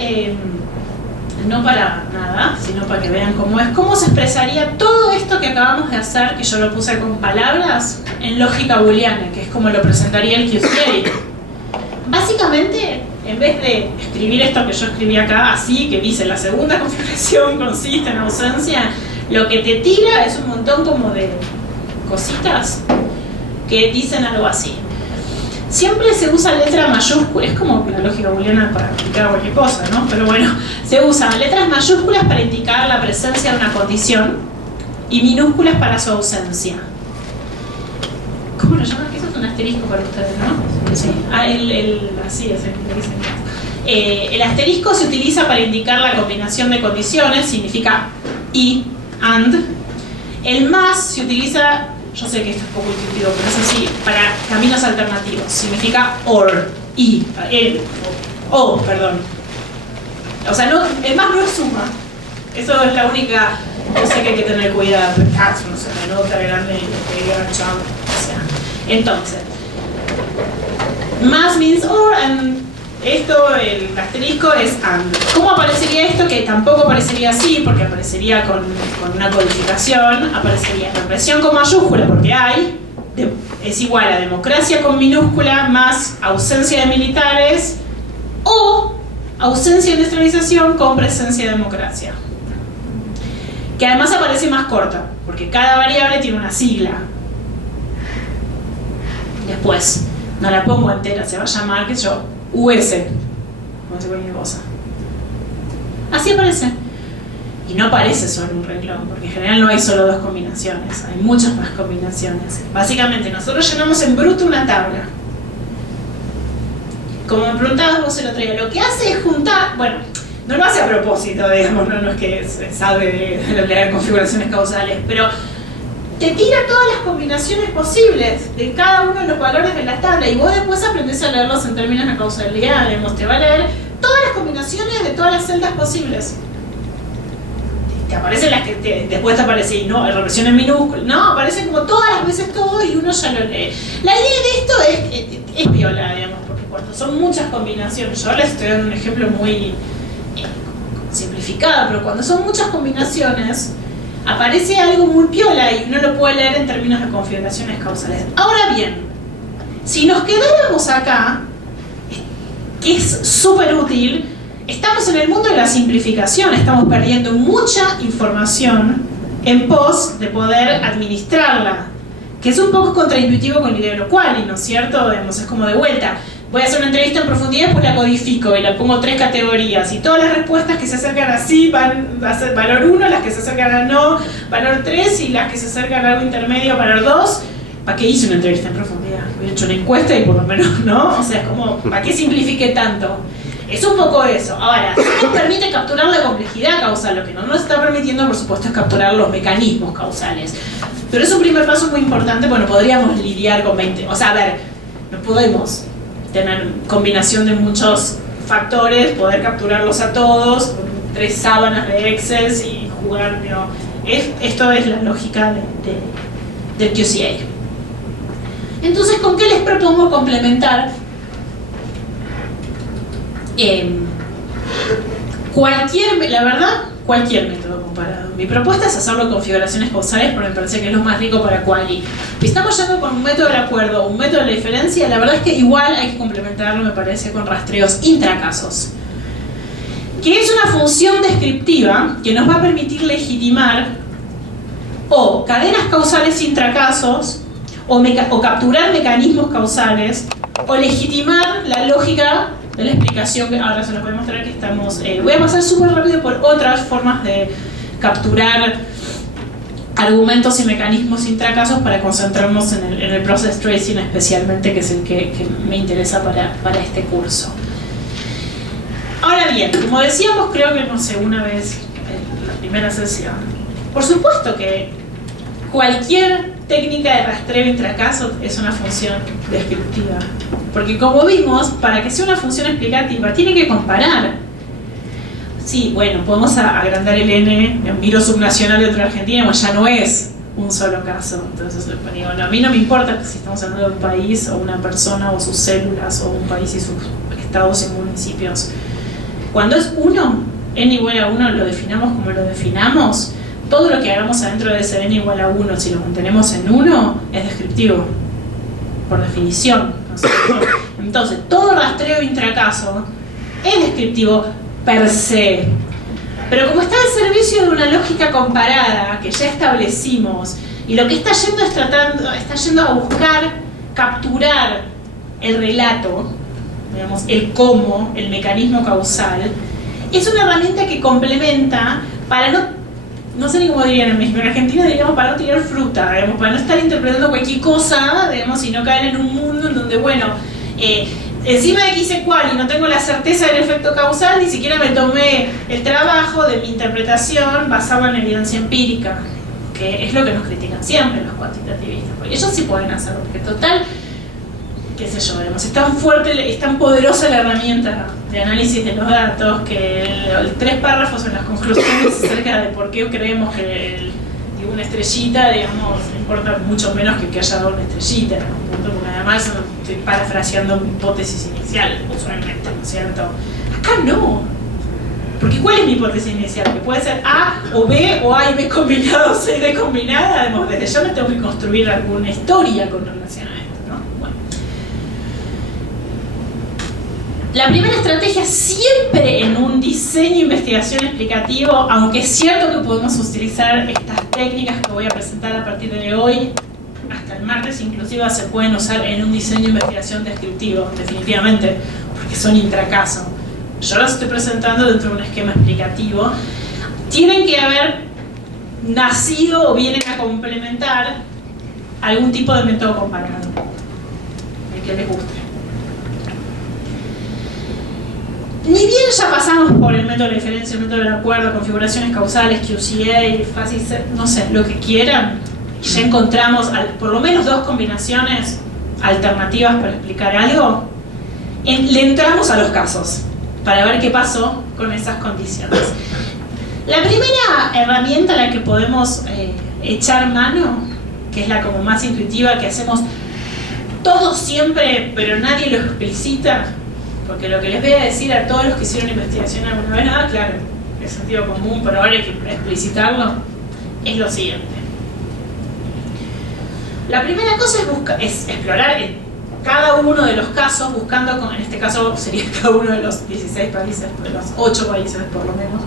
no para nada, sino para que vean cómo se expresaría todo esto que acabamos de hacer, que yo lo puse con palabras, en lógica booleana, que es como lo presentaría el Q-theory. Básicamente, en vez de escribir esto que yo escribí acá, así, que dice la segunda configuración consiste en ausencia, lo que te tira es un montón como de cositas que dicen algo así. Siempre se usa letra mayúscula, es como la lógica booleana para indicar cualquier cosa, ¿no? Pero bueno, se usan letras mayúsculas para indicar la presencia de una condición y minúsculas para su ausencia. ¿Cómo lo llaman? Eso es un asterisco para ustedes, ¿no? Sí. Así es, le dicen. El asterisco se utiliza para indicar la combinación de condiciones, significa y, and. El más se utiliza, yo sé que esto es poco intuitivo, pero es así, para caminos alternativos. Significa or, y, o, perdón. O sea, no, el más no es suma. Eso es la única cosa que hay que tener cuidado. No sé, la nota grande y la chao. O sea, entonces, más means or, and esto, el asterisco es and. ¿Cómo aparecería esto? Que tampoco aparecería así, porque aparecería con una codificación, aparecería represión con mayúscula, porque hay, es igual a democracia con minúscula más ausencia de militares, o ausencia de industrialización con presencia de democracia. Que además aparece más corta, porque cada variable tiene una sigla. Después, no la pongo entera, se va a llamar, qué sé yo, US, no sé cualquier cosa. Así aparece. Y no aparece solo un renglón, porque en general no hay solo dos combinaciones, hay muchas más combinaciones. Básicamente, nosotros llenamos en bruto una tabla. Como me preguntabas vos el otro día, lo que hace es juntar, bueno, no lo hace a propósito, digamos, no es que se sabe de las configuraciones causales, pero te tira todas las combinaciones posibles de cada uno de los valores de la tabla y vos después aprendés a leerlos en términos de causalidad, digamos, te va a leer todas las combinaciones de todas las celdas posibles. Te aparecen las que después te aparece y no, represión en minúscula, no, aparecen como todas las veces todo y uno ya lo lee. La idea de esto es viola, digamos, porque cuando son muchas combinaciones, yo ahora estoy dando un ejemplo muy simplificado, pero cuando son muchas combinaciones aparece algo muy piola y uno lo puede leer en términos de configuraciones causales. Ahora bien, si nos quedáramos acá, que es súper útil, estamos en el mundo de la simplificación, estamos perdiendo mucha información en pos de poder administrarla, que es un poco contraintuitivo con la idea de lo cual, ¿no es cierto? Digamos, es como de vuelta. Voy a hacer una entrevista en profundidad, después la codifico y la pongo 3 categorías. Y todas las respuestas que se acercan a sí van a ser valor 1, las que se acercan a no, valor 3, y las que se acercan a algo intermedio, valor 2. ¿Para qué hice una entrevista en profundidad? Hubiera hecho una encuesta y por lo menos, ¿no? O sea, es como, ¿para qué simplifique tanto? Es un poco eso. Ahora, sí nos permite capturar la complejidad causal. Lo que no nos está permitiendo, por supuesto, es capturar los mecanismos causales. Pero es un primer paso muy importante. Bueno, podríamos lidiar con 20. O sea, a ver, no podemos tener combinación de muchos factores, poder capturarlos a todos, con 3 sábanas de Excel y jugar, pero esto es la lógica del QCA. Entonces, ¿con qué les propongo complementar? Cualquier método comparado. Mi propuesta es hacerlo con configuraciones causales porque me parece que es lo más rico para quali. Si estamos yendo con un método del acuerdo o un método de la diferencia, la verdad es que igual hay que complementarlo, me parece, con rastreos intracasos, que es una función descriptiva que nos va a permitir legitimar o cadenas causales intracasos o capturar mecanismos causales o legitimar la lógica de la explicación que ahora se los voy a mostrar que estamos... voy a pasar súper rápido por otras formas de capturar argumentos y mecanismos intracasos para concentrarnos en el process tracing especialmente, que es el que me interesa para este curso. Ahora bien, como decíamos, creo que no sé, una vez en la primera sesión, por supuesto que cualquier técnica de rastreo intracaso es una función descriptiva. Porque como vimos, para que sea una función explicativa, tiene que comparar. Sí, bueno, podemos agrandar el n, un virus subnacional de otra Argentina, pues ya no es un solo caso. Entonces, digo, no, a mí no me importa si estamos hablando de un país o una persona o sus células o un país y sus estados y municipios. Cuando es uno, n igual a 1 lo definamos como lo definamos, todo lo que hagamos adentro de ese n igual a 1, si lo mantenemos en 1, es descriptivo, por definición. Entonces, todo rastreo intracaso es descriptivo per se. Pero como está al servicio de una lógica comparada que ya establecimos, y lo que está yendo a buscar capturar el relato, digamos, el cómo, el mecanismo causal, es una herramienta que complementa para no sé ni cómo dirían en México, en Argentina diríamos para no tirar fruta, digamos, para no estar interpretando cualquier cosa, digamos, y no caer en un mundo en donde, bueno, encima de que hice cual y no tengo la certeza del efecto causal, ni siquiera me tomé el trabajo de mi interpretación basada en evidencia empírica, que es lo que nos critican siempre los cuantitativistas, porque ellos sí pueden hacerlo, porque total, qué sé yo, digamos, es tan fuerte, es tan poderosa la herramienta de análisis de los datos que 3 párrafos en las conclusiones acerca de por qué creemos que una estrellita, digamos, importa mucho menos que haya dado una estrellita, ¿no? Porque además estoy parafraseando mi hipótesis inicial, usualmente, ¿no es cierto? Acá no. Porque ¿cuál es mi hipótesis inicial? Que puede ser A o B, o A y B combinado, C y D combinada, digamos, desde ya me tengo que construir alguna historia con relación a esto, ¿no? Bueno. La primera estrategia siempre en un diseño de investigación explicativo, aunque es cierto que podemos utilizar estas técnicas que voy a presentar a partir de hoy, hasta el martes inclusive se pueden usar en un diseño de investigación descriptivo, definitivamente, porque son intracaso. Yo las estoy presentando dentro de un esquema explicativo. Tienen que haber nacido o vienen a complementar algún tipo de método comparado, el que les guste. Ni bien ya pasamos por el método de diferencia, el método del acuerdo, configuraciones causales, QCA, fácil, no sé, lo que quieran, y ya encontramos por lo menos 2 combinaciones alternativas para explicar algo, le entramos a los casos para ver qué pasó con esas condiciones. La primera herramienta a la que podemos echar mano, que es la como más intuitiva, que hacemos todos siempre, pero nadie lo explicita, porque lo que les voy a decir a todos los que hicieron investigación alguna vez, claro, es sentido común, pero ahora hay que explicitarlo, es lo siguiente. La primera cosa es explorar cada uno de los casos, buscando, en este caso sería cada uno de los 16 países, de los 8 países por lo menos.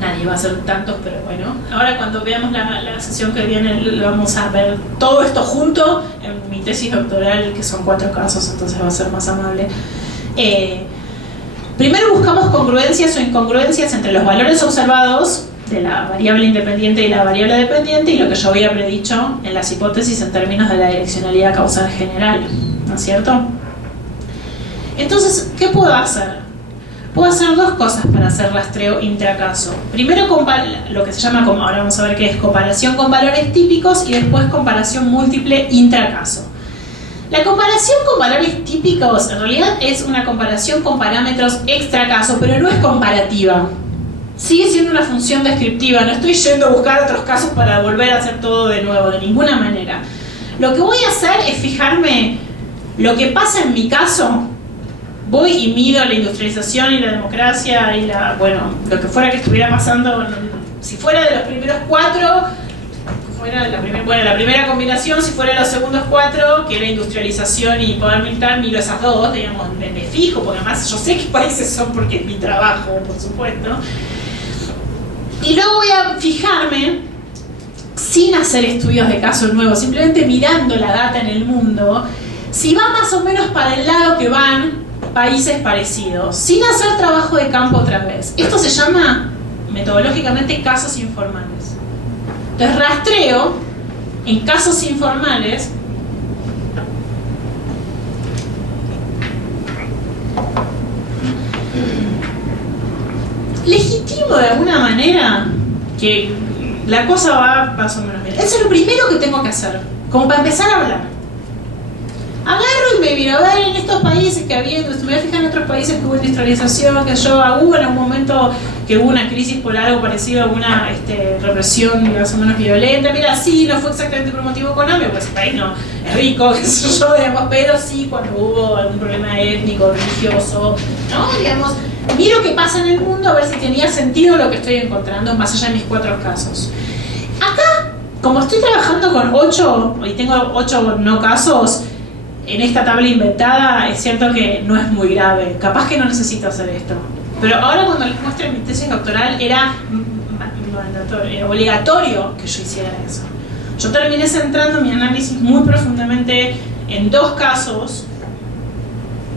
Nadie va a hacer tantos, pero bueno. Ahora cuando veamos la sesión que viene vamos a ver todo esto junto en mi tesis doctoral, que son 4 casos, entonces va a ser más amable. Primero buscamos congruencias o incongruencias entre los valores observados de la variable independiente y la variable dependiente y lo que yo había predicho en las hipótesis en términos de la direccionalidad causal general, ¿no es cierto? Entonces, ¿qué puedo hacer? Puedo hacer 2 cosas para hacer rastreo intracaso. Primero, lo que se llama, ahora vamos a ver qué es comparación con valores típicos, y después comparación múltiple intracaso. La comparación con valores típicos en realidad es una comparación con parámetros extracaso, pero no es comparativa. sigue siendo una función descriptiva, no estoy yendo a buscar otros casos para volver a hacer todo de nuevo, de ninguna manera. Lo que voy a hacer es fijarme lo que pasa en mi caso, voy y mido la industrialización y la democracia y lo que fuera que estuviera pasando, si fuera de los primeros 4, fuera la primera combinación, si fuera de los segundos 4, que era industrialización y poder militar, miro esas dos, digamos, me fijo, porque además yo sé qué países son porque es mi trabajo, por supuesto. Y luego voy a fijarme, sin hacer estudios de casos nuevos, simplemente mirando la data en el mundo, si va más o menos para el lado que van países parecidos, sin hacer trabajo de campo otra vez. Esto se llama, metodológicamente, casos informales. Entonces rastreo en casos informales legitimo de alguna manera que la cosa va más o menos bien. Eso es lo primero que tengo que hacer, como para empezar a hablar. Agarro y me miro, a ver, en estos países que había, me voy a fijar en otros países que hubo industrialización, que hubo en un momento que hubo una crisis por algo parecido a una represión más o menos violenta. Mira, sí, no fue exactamente por motivo económico, porque ese país no es rico, qué sé yo, digamos, pero sí cuando hubo algún problema étnico, religioso, ¿no? Digamos, miro qué pasa en el mundo a ver si tenía sentido lo que estoy encontrando más allá de mis 4 casos. Acá, como estoy trabajando con 8, y tengo 8 no casos, en esta tabla inventada, es cierto que no es muy grave, capaz que no necesito hacer esto. Pero ahora cuando les muestre mi tesis doctoral era obligatorio que yo hiciera eso. Yo terminé centrando mi análisis muy profundamente en 2 casos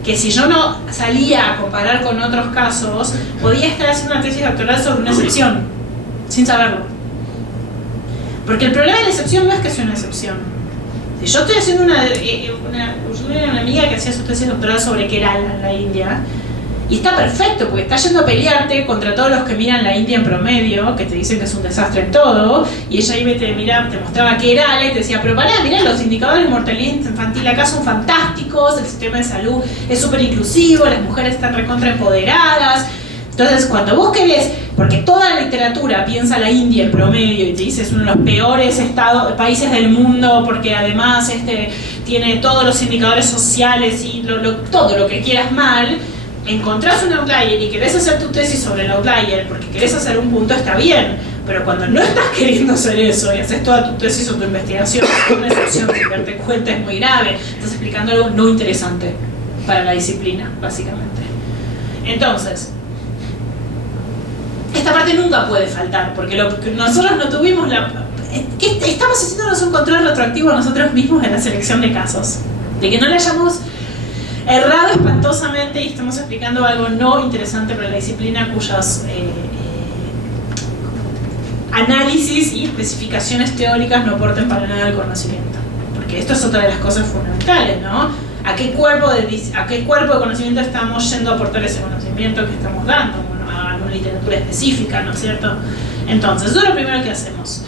que si yo no salía a comparar con otros casos, podía estar haciendo una tesis doctoral sobre una excepción, sin saberlo. Porque el problema de la excepción no es que sea una excepción. Si yo estoy haciendo yo tenía una amiga que hacía su tesis doctoral sobre Kerala en la India, y está perfecto, porque está yendo a pelearte contra todos los que miran la India en promedio, que te dicen que es un desastre en todo, y ella ahí te mostraba Kerala y te decía, pero pará, mirá, los indicadores de mortalidad infantil acá son fantásticos, el sistema de salud es súper inclusivo, las mujeres están recontra empoderadas. Entonces, cuando vos querés, porque toda la literatura piensa la India en promedio y te dice es uno de los peores países del mundo porque además tiene todos los indicadores sociales y todo lo que quieras mal, encontrás un outlier y querés hacer tu tesis sobre el outlier porque querés hacer un punto, está bien, pero cuando no estás queriendo hacer eso y haces toda tu tesis o tu investigación, una excepción sin darte cuenta es muy grave, estás explicando algo no interesante para la disciplina, básicamente. Entonces, esta parte nunca puede faltar, porque nosotros no tuvimos estamos haciéndonos un control retroactivo a nosotros mismos en la selección de casos. De que no le hayamos errado espantosamente y estamos explicando algo no interesante para la disciplina cuyas análisis y especificaciones teóricas no aporten para nada al conocimiento. Porque esto es otra de las cosas fundamentales, ¿no? ¿A qué cuerpo de conocimiento estamos yendo a aportar ese conocimiento que estamos dando? Bueno, a alguna literatura específica, ¿no es cierto? Entonces, eso es lo primero que hacemos.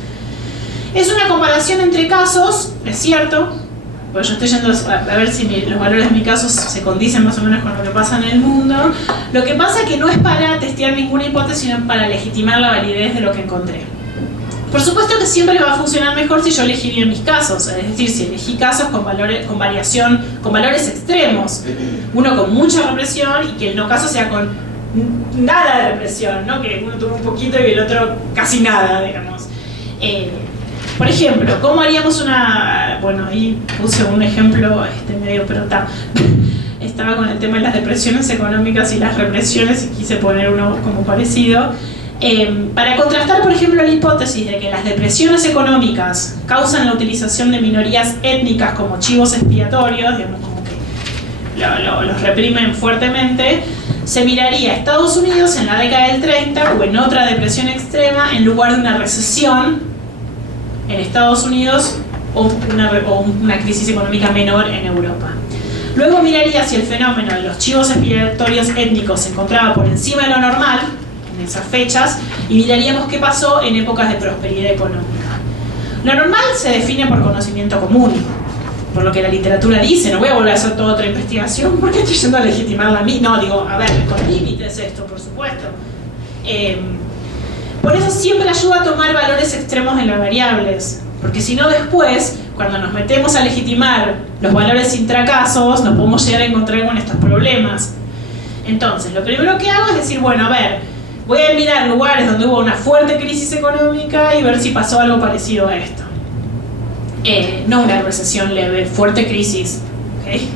Es una comparación entre casos, es cierto, pues yo estoy yendo a ver si los valores de mi caso se condicen más o menos con lo que pasa en el mundo. Lo que pasa es que no es para testear ninguna hipótesis, sino para legitimar la validez de lo que encontré. Por supuesto que siempre va a funcionar mejor si yo elegí bien mis casos, es decir, si elegí casos con valores extremos, uno con mucha represión y que el no caso sea con nada de represión, ¿no? Que uno tuvo un poquito y el otro casi nada, digamos. Por ejemplo, ¿cómo haríamos una...? Bueno, ahí puse un ejemplo medio, pero estaba con el tema de las depresiones económicas y las represiones y quise poner uno como parecido. Para contrastar, por ejemplo, la hipótesis de que las depresiones económicas causan la utilización de minorías étnicas como chivos expiatorios, digamos, como que los reprimen fuertemente, se miraría a Estados Unidos en la década del 30 o en otra depresión extrema en lugar de una recesión en Estados Unidos o una crisis económica menor en Europa. Luego miraría si el fenómeno de los chivos expiatorios étnicos se encontraba por encima de lo normal en esas fechas y miraríamos qué pasó en épocas de prosperidad económica. Lo normal se define por conocimiento común, por lo que la literatura dice. No voy a volver a hacer toda otra investigación porque estoy yendo a legitimarla a mí. No, digo, a ver, con límites esto, por supuesto. Por eso siempre ayuda a tomar valores extremos en las variables, porque si no después, cuando nos metemos a legitimar los valores intracasos, nos podemos llegar a encontrar con estos problemas. Entonces, lo primero que hago es decir, bueno, a ver, voy a mirar lugares donde hubo una fuerte crisis económica y ver si pasó algo parecido a esto. No una recesión leve, fuerte crisis. ¿Okay?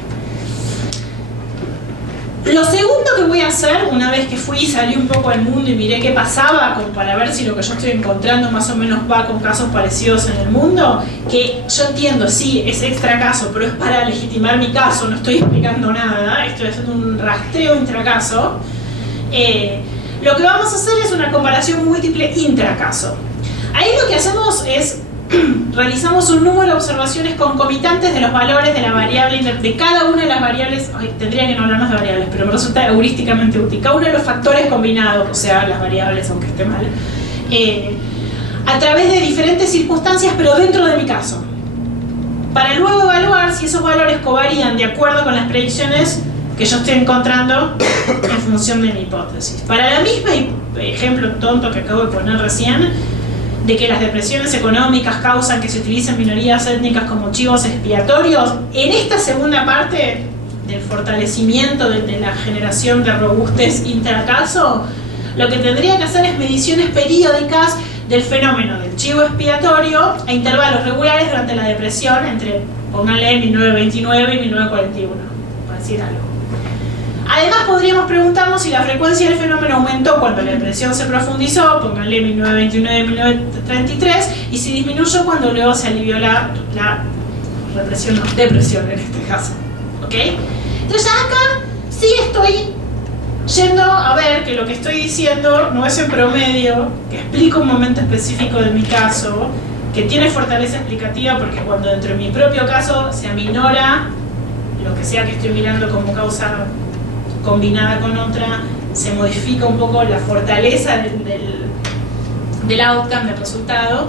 Lo segundo que voy a hacer, una vez que fui y salí un poco al mundo y miré qué pasaba, como para ver si lo que yo estoy encontrando más o menos va con casos parecidos en el mundo, que yo entiendo, sí, es extra caso, pero es para legitimar mi caso, no estoy explicando nada, estoy haciendo un rastreo intracaso. Lo que vamos a hacer es una comparación múltiple intracaso. Ahí lo que hacemos es realizamos un número de observaciones concomitantes de los valores de la variable, de cada una de las variables. Tendría que no hablar más de variables, pero me resulta heurísticamente útil. Cada uno de los factores combinados, o sea, las variables, aunque esté mal, a través de diferentes circunstancias, pero dentro de mi caso, para luego evaluar si esos valores covarían de acuerdo con las predicciones que yo estoy encontrando en función de mi hipótesis. Para la misma ejemplo tonto que acabo de poner recién, de que las depresiones económicas causan que se utilicen minorías étnicas como chivos expiatorios, en esta segunda parte del fortalecimiento de la generación de robustez intracaso, lo que tendría que hacer es mediciones periódicas del fenómeno del chivo expiatorio a intervalos regulares durante la depresión entre, pónganle, 1929 y 1941, para decir algo. Además podríamos preguntarnos si la frecuencia del fenómeno aumentó cuando la depresión se profundizó, pónganle 1929-1933, y si disminuyó cuando luego se alivió la depresión en este caso. ¿Ok? Entonces acá sí estoy yendo a ver que lo que estoy diciendo no es en promedio, que explica un momento específico de mi caso, que tiene fortaleza explicativa porque cuando dentro de mi propio caso se aminora lo que sea que estoy mirando como causa combinada con otra, se modifica un poco la fortaleza del outcome, del resultado,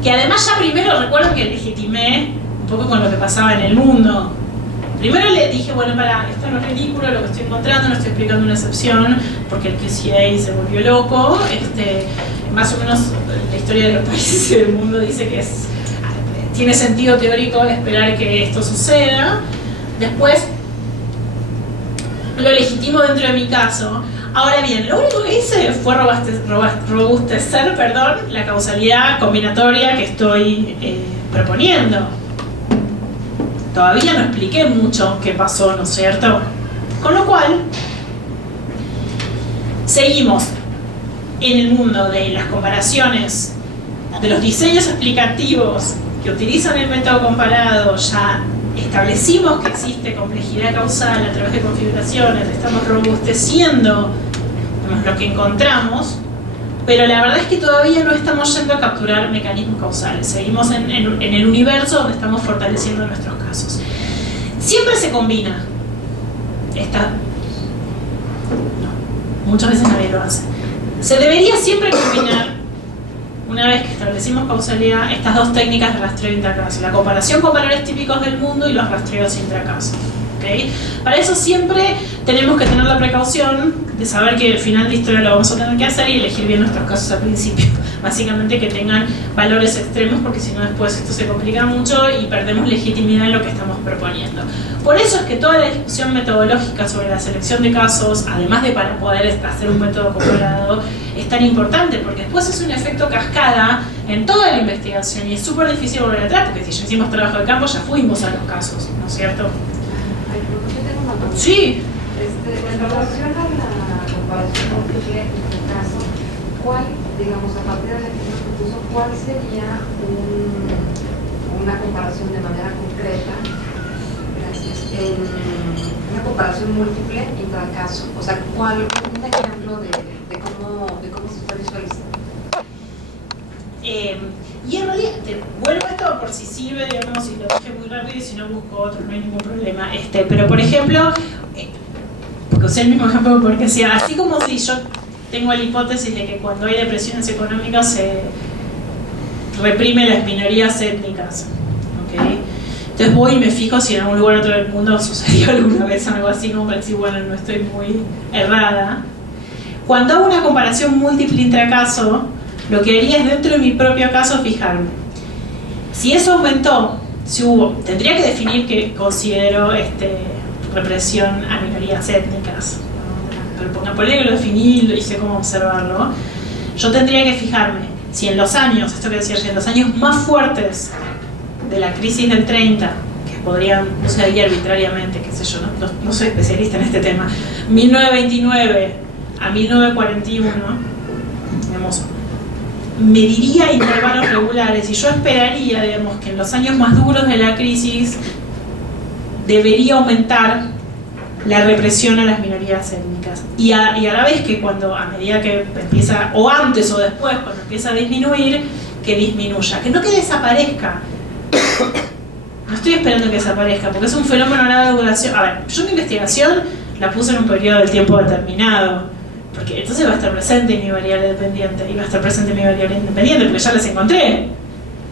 que además ya primero recuerdo que legitimé un poco con lo que pasaba en el mundo. Primero le dije, bueno, esto no es ridículo lo que estoy encontrando, no estoy explicando una excepción, porque el QCA se volvió loco, más o menos la historia de los países del mundo dice que tiene sentido teórico esperar que esto suceda. Después lo legitimo dentro de mi caso. Ahora bien, lo único que hice fue robustecer la causalidad combinatoria que estoy proponiendo. Todavía no expliqué mucho qué pasó, ¿no es cierto? Con lo cual, seguimos en el mundo de las comparaciones, de los diseños explicativos que utilizan el método comparado. Ya establecimos que existe complejidad causal a través de configuraciones, estamos robusteciendo lo que encontramos, pero la verdad es que todavía no estamos yendo a capturar mecanismos causales. Seguimos en el universo donde estamos fortaleciendo nuestros casos. Siempre se combina. Muchas veces nadie lo hace. Se debería siempre combinar, una vez que establecimos causalidad, estas dos técnicas de rastreo intracaso: la comparación con valores típicos del mundo y los rastreos intracaso. ¿Okay? Para eso siempre tenemos que tener la precaución de saber que al final de la historia lo vamos a tener que hacer y elegir bien nuestros casos al principio. Básicamente que tengan valores extremos, porque si no después esto se complica mucho y perdemos legitimidad en lo que estamos proponiendo. Por eso es que toda la discusión metodológica sobre la selección de casos, además de para poder hacer un método comparado, es tan importante, porque después es un efecto cascada en toda la investigación y es súper difícil volver atrás, porque si ya hicimos trabajo de campo ya fuimos a los casos, ¿no es cierto? Yo tengo una pregunta. Sí. En relación a la comparación múltiple en este caso, ¿cuál, digamos, a partir del ejemplo que puso, cuál sería una comparación de manera concreta, gracias, una comparación múltiple intracaso? O sea, ¿cuál un ejemplo de cómo se está visualizando? Y en realidad, te vuelvo a esto por si sirve, digamos, y lo dije muy rápido y si no busco otro, no hay ningún problema. Pero por ejemplo, porque usé el mismo ejemplo porque decía, así como si yo tengo la hipótesis de que cuando hay depresiones económicas se reprime las minorías étnicas, ¿okay? Entonces voy y me fijo si en algún lugar otro del mundo sucedió alguna vez algo así, como para decir, bueno, no estoy muy errada. Cuando hago una comparación múltiple intracaso, lo que haría es dentro de mi propio caso fijarme. Si eso aumentó, si hubo, tendría que definir qué considero represión a minorías étnicas. Pero por Napoleón lo definí y sé cómo observarlo. Yo tendría que fijarme si en los años, esto que decía, en los años más fuertes de la crisis del 30, que podrían suceder arbitrariamente, qué sé yo, no soy especialista en este tema, 1929 a 1941, digamos, mediría intervalos regulares y yo esperaría, digamos, que en los años más duros de la crisis debería aumentar la represión a las minorías étnicas y a la vez que cuando, a medida que empieza, o antes o después, cuando empieza a disminuir, que disminuya, que no que desaparezca. No estoy esperando que desaparezca, porque es un fenómeno a larga duración. A ver, yo mi investigación la puse en un periodo del tiempo determinado, porque entonces va a estar presente mi variable dependiente y va a estar presente mi variable independiente, porque ya las encontré.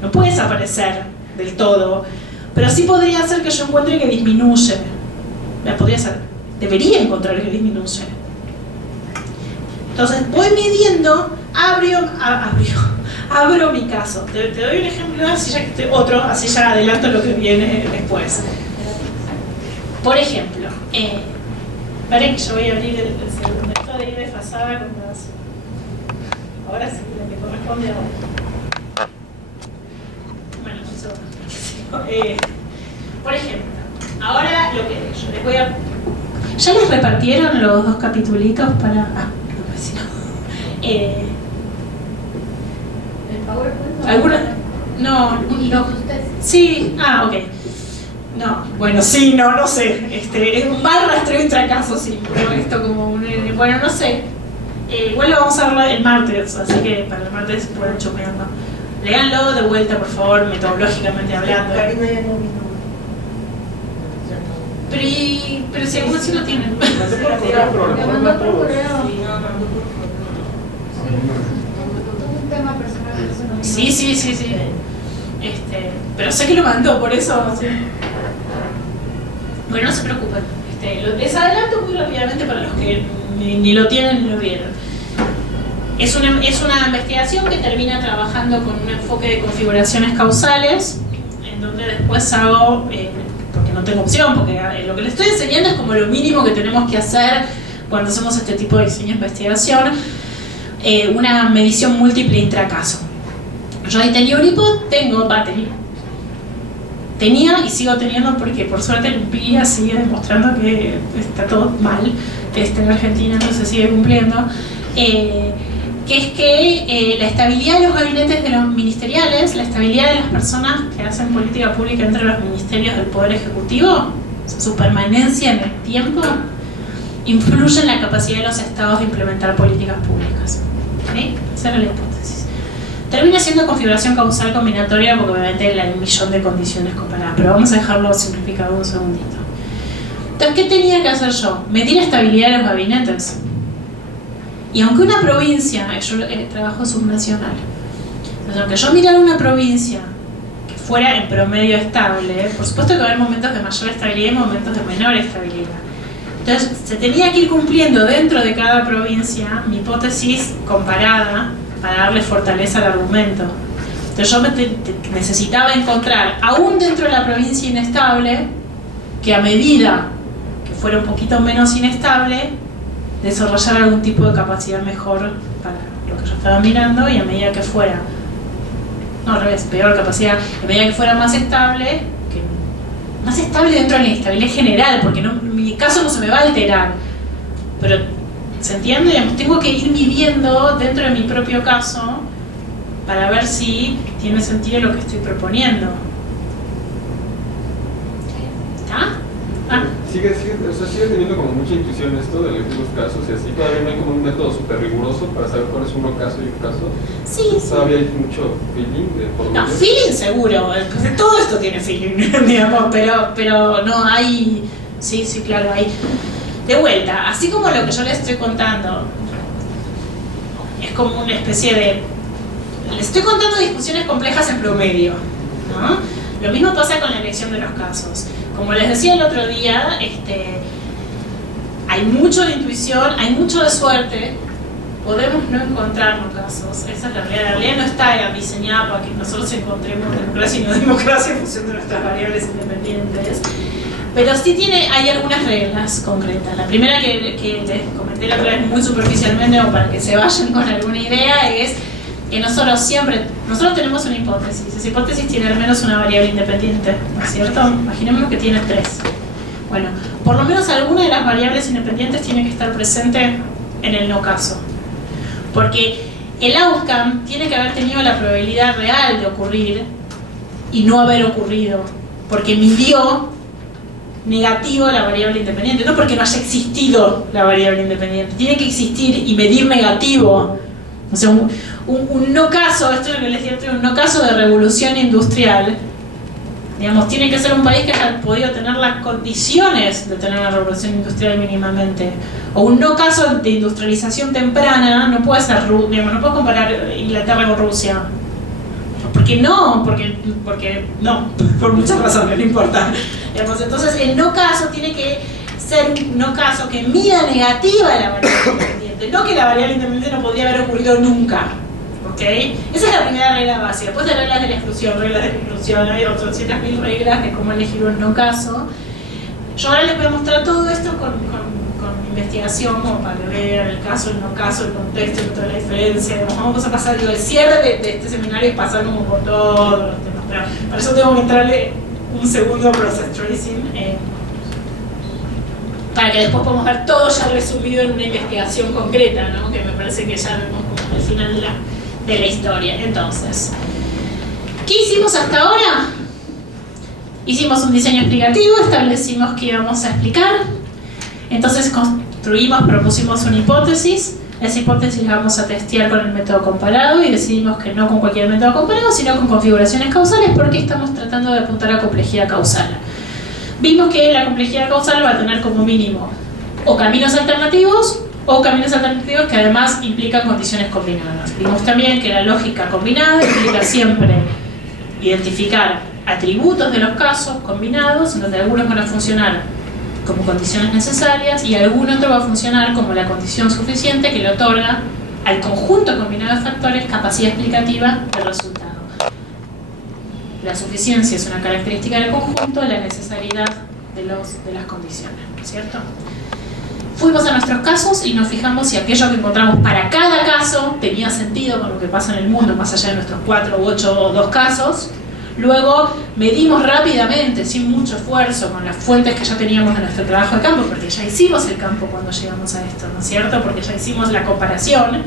No puede desaparecer del todo, pero sí podría ser que yo encuentre que disminuye. Podría ser, debería encontrar que disminuye. Entonces voy midiendo, abro mi caso. Te doy un ejemplo, así ya adelanto lo que viene después. Por ejemplo, esperen que yo voy a abrir el segundo. Esto de ir desfasada con las... Ahora sí, lo que corresponde ahora. Bueno, un segundo. Por ejemplo, ahora lo que yo les voy a... ¿Ya les repartieron los 2 capitulitos para...? Ah, no, si no. ¿El PowerPoint? ¿Alguna? No. Sí, ok. No, bueno, sí, no sé. Es un mal rastreo intracaso, sí. Pero esto como un... Bueno, no sé. Igual lo vamos a hablar el martes, así que para el martes pueden chumearlo. Léanlo de vuelta, por favor, metodológicamente hablando. Karina ya no vino. Pero si algunos sí lo tienen. Me mandó por correo. Un tema personal. Sí. Pero sé que lo mandó, por eso. Sí. Bueno, no se preocupen. Les adelanto muy rápidamente para los que ni lo tienen ni lo vieron. Es una investigación que termina trabajando con un enfoque de configuraciones causales, en donde después hago, porque no tengo opción, porque lo que les estoy enseñando es como lo mínimo que tenemos que hacer cuando hacemos este tipo de diseño de investigación, una medición múltiple intracaso. Yo ahí tenía un iPod, tenía y sigo teniendo porque por suerte el Empiria sigue demostrando que está todo mal en Argentina, no se sigue cumpliendo, que es que la estabilidad de los gabinetes de los ministeriales, la estabilidad de las personas que hacen política pública entre los ministerios del Poder Ejecutivo, su permanencia en el tiempo, influye en la capacidad de los estados de implementar políticas públicas. ¿Sí? Esa era la hipótesis. Termina siendo configuración causal combinatoria porque obviamente hay un millón de condiciones comparadas, pero vamos a dejarlo simplificado un segundito. Entonces, ¿qué tenía que hacer yo? Medir la estabilidad de los gabinetes. Y aunque una provincia, yo trabajo subnacional, entonces aunque yo mirara una provincia que fuera en promedio estable, por supuesto que va a haber momentos de mayor estabilidad y momentos de menor estabilidad. Entonces se tenía que ir cumpliendo dentro de cada provincia mi hipótesis comparada para darle fortaleza al argumento. Entonces yo necesitaba encontrar, aún dentro de la provincia inestable, que a medida que fuera un poquito menos inestable, desarrollar algún tipo de capacidad mejor para lo que yo estaba mirando, y a medida que fuera, no al revés, peor capacidad, a medida que fuera más estable dentro de la inestabilidad general, porque mi caso no se me va a alterar, pero ¿se entiende? Tengo que ir midiendo dentro de mi propio caso para ver si tiene sentido lo que estoy proponiendo. ¿Está? Sigue teniendo como mucha intuición esto de elegir los casos y así. Todavía no hay como un método súper riguroso para saber cuál es un caso y un caso. Sí. Todavía hay mucho feeling de por No, feeling seguro. Pues todo esto tiene feeling, digamos, pero no hay. Sí, claro, hay. De vuelta, así como lo que yo les estoy contando es como una especie de. Les estoy contando discusiones complejas en promedio, ¿no? Lo mismo pasa con la elección de los casos. Como les decía el otro día, hay mucho de intuición, hay mucho de suerte, podemos no encontrar no casos. Esa es la realidad. La realidad no está diseñada para que nosotros encontremos democracia y no democracia en función de nuestras variables independientes. Pero sí hay algunas reglas concretas. La primera que les comenté la otra vez muy superficialmente, o para que se vayan con alguna idea, es que nosotros tenemos una hipótesis. Esa hipótesis tiene al menos una variable independiente, ¿no es cierto? Imaginémonos que tiene 3. Bueno, por lo menos alguna de las variables independientes tiene que estar presente en el no caso. Porque el outcome tiene que haber tenido la probabilidad real de ocurrir y no haber ocurrido. Porque midió negativo la variable independiente, no porque no haya existido la variable independiente. Tiene que existir y medir negativo. O sea, un no caso, esto es lo que les decía, un no caso de revolución industrial, digamos, tiene que ser un país que haya podido tener las condiciones de tener una revolución industrial mínimamente. O un no caso de industrialización temprana no puede ser, digamos, no puedo comparar Inglaterra con Rusia. Porque no, por muchas razones, no importa. Digamos, entonces el no caso tiene que ser un no caso que mida negativa la variable independiente, no que la variable independiente no podría haber ocurrido nunca. ¿Okay? Esa es la primera regla básica. Después de reglas de la exclusión, hay otras 200.000 reglas de cómo elegir un no caso. Yo ahora les voy a mostrar todo esto con investigación, como para que vean el caso, el no caso, el contexto, toda la diferencia. Vamos a pasar, el cierre de este seminario es pasar como por todos los temas, pero para eso tengo que entrarle un segundo process tracing, para que después podamos ver todo ya resumido en una investigación concreta, ¿no? Que me parece que ya vemos como al final de la historia. Entonces, ¿qué hicimos hasta ahora? Hicimos un diseño explicativo, establecimos que íbamos a explicar, entonces propusimos una hipótesis. Esa hipótesis la vamos a testear con el método comparado y decidimos que no con cualquier método comparado, sino con configuraciones causales, porque estamos tratando de apuntar a complejidad causal. Vimos que la complejidad causal va a tener como mínimo o caminos alternativos que además implican condiciones combinadas. Vimos también que la lógica combinada implica siempre identificar atributos de los casos combinados, en donde algunos van a funcionar como condiciones necesarias y algún otro va a funcionar como la condición suficiente que le otorga al conjunto combinado de factores capacidad explicativa del resultado. La suficiencia es una característica del conjunto, la necesariedad de las condiciones, ¿cierto? Fuimos a nuestros casos y nos fijamos si aquello que encontramos para cada caso tenía sentido con lo que pasa en el mundo, más allá de nuestros 4 u 8 o 2 casos. Luego medimos rápidamente, sin mucho esfuerzo, con las fuentes que ya teníamos de nuestro trabajo de campo, porque ya hicimos el campo cuando llegamos a esto, ¿no es cierto? Porque ya hicimos la comparación.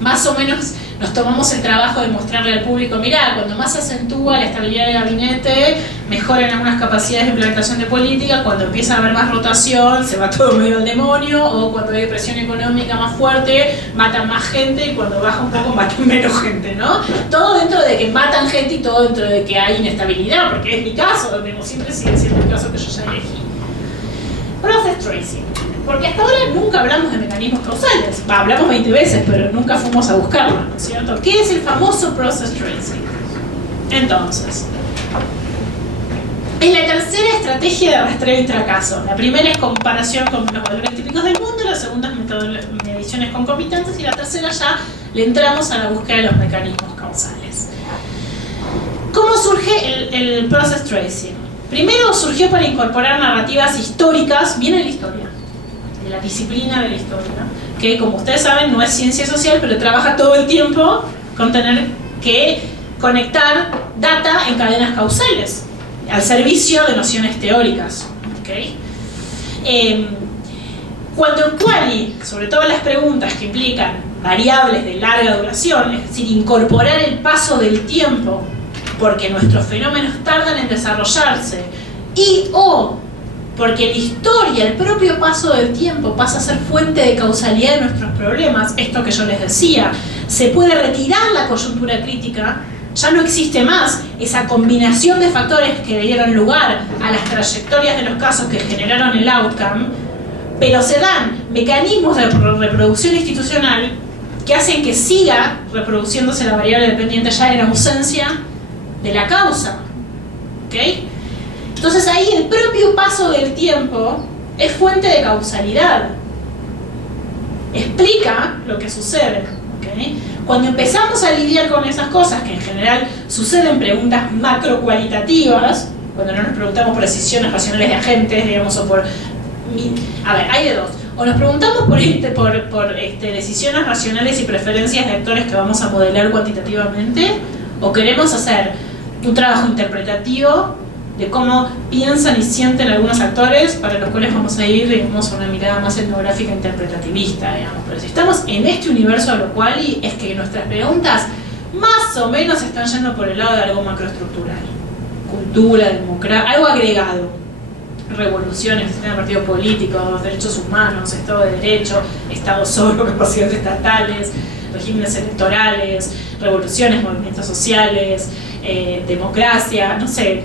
Más o menos nos tomamos el trabajo de mostrarle al público, mirá, cuando más se acentúa la estabilidad del gabinete, mejoran algunas capacidades de implementación de política, cuando empieza a haber más rotación, se va todo medio al demonio, o cuando hay presión económica más fuerte, matan más gente, y cuando baja un poco matan menos gente, ¿no? Todo dentro de que matan gente y todo dentro de que hay inestabilidad, porque es mi caso, siempre sigue siendo el caso que yo ya elegí. Process tracing. Porque hasta ahora nunca hablamos de mecanismos causales. Hablamos 20 veces, pero nunca fuimos a buscarlo, ¿no es cierto? ¿Qué es el famoso process tracing? Entonces, es la tercera estrategia de rastreo intracaso. La primera es comparación con los valores típicos del mundo, la segunda es mediciones concomitantes, y la tercera ya le entramos a la búsqueda de los mecanismos causales. ¿Cómo surge el process tracing? Primero surgió para incorporar narrativas históricas, viene de la historia, de la disciplina de la historia, que como ustedes saben no es ciencia social, pero trabaja todo el tiempo con tener que conectar data en cadenas causales, al servicio de nociones teóricas. ¿Okay? Cuando en quali, sobre todo las preguntas que implican variables de larga duración, es decir, incorporar el paso del tiempo, porque nuestros fenómenos tardan en desarrollarse, y o porque la historia, el propio paso del tiempo pasa a ser fuente de causalidad de nuestros problemas, esto que yo les decía, se puede retirar la coyuntura crítica, ya no existe más esa combinación de factores que dieron lugar a las trayectorias de los casos que generaron el outcome, pero se dan mecanismos de reproducción institucional que hacen que siga reproduciéndose la variable dependiente ya en ausencia de la causa. ¿Okay? Entonces ahí el propio paso del tiempo es fuente de causalidad. explica lo que sucede. ¿Okay? Cuando empezamos a lidiar con esas cosas, que en general suceden preguntas macrocualitativas, cuando no nos preguntamos por decisiones racionales de agentes, digamos, o por... A ver, hay de dos. O nos preguntamos por decisiones racionales y preferencias de actores que vamos a modelar cuantitativamente, o queremos hacer un trabajo interpretativo de cómo piensan y sienten algunos actores, para los cuales vamos a ir, digamos, a una mirada más etnográfica e interpretativista, digamos. Pero si estamos en este universo de lo cual es que nuestras preguntas más o menos están yendo por el lado de algo macroestructural, cultura, democracia, algo agregado, revoluciones, sistema de partidos políticos, derechos humanos, Estado de Derecho, Estado solo, capacidades estatales, regímenes electorales, revoluciones, movimientos sociales, democracia, no sé,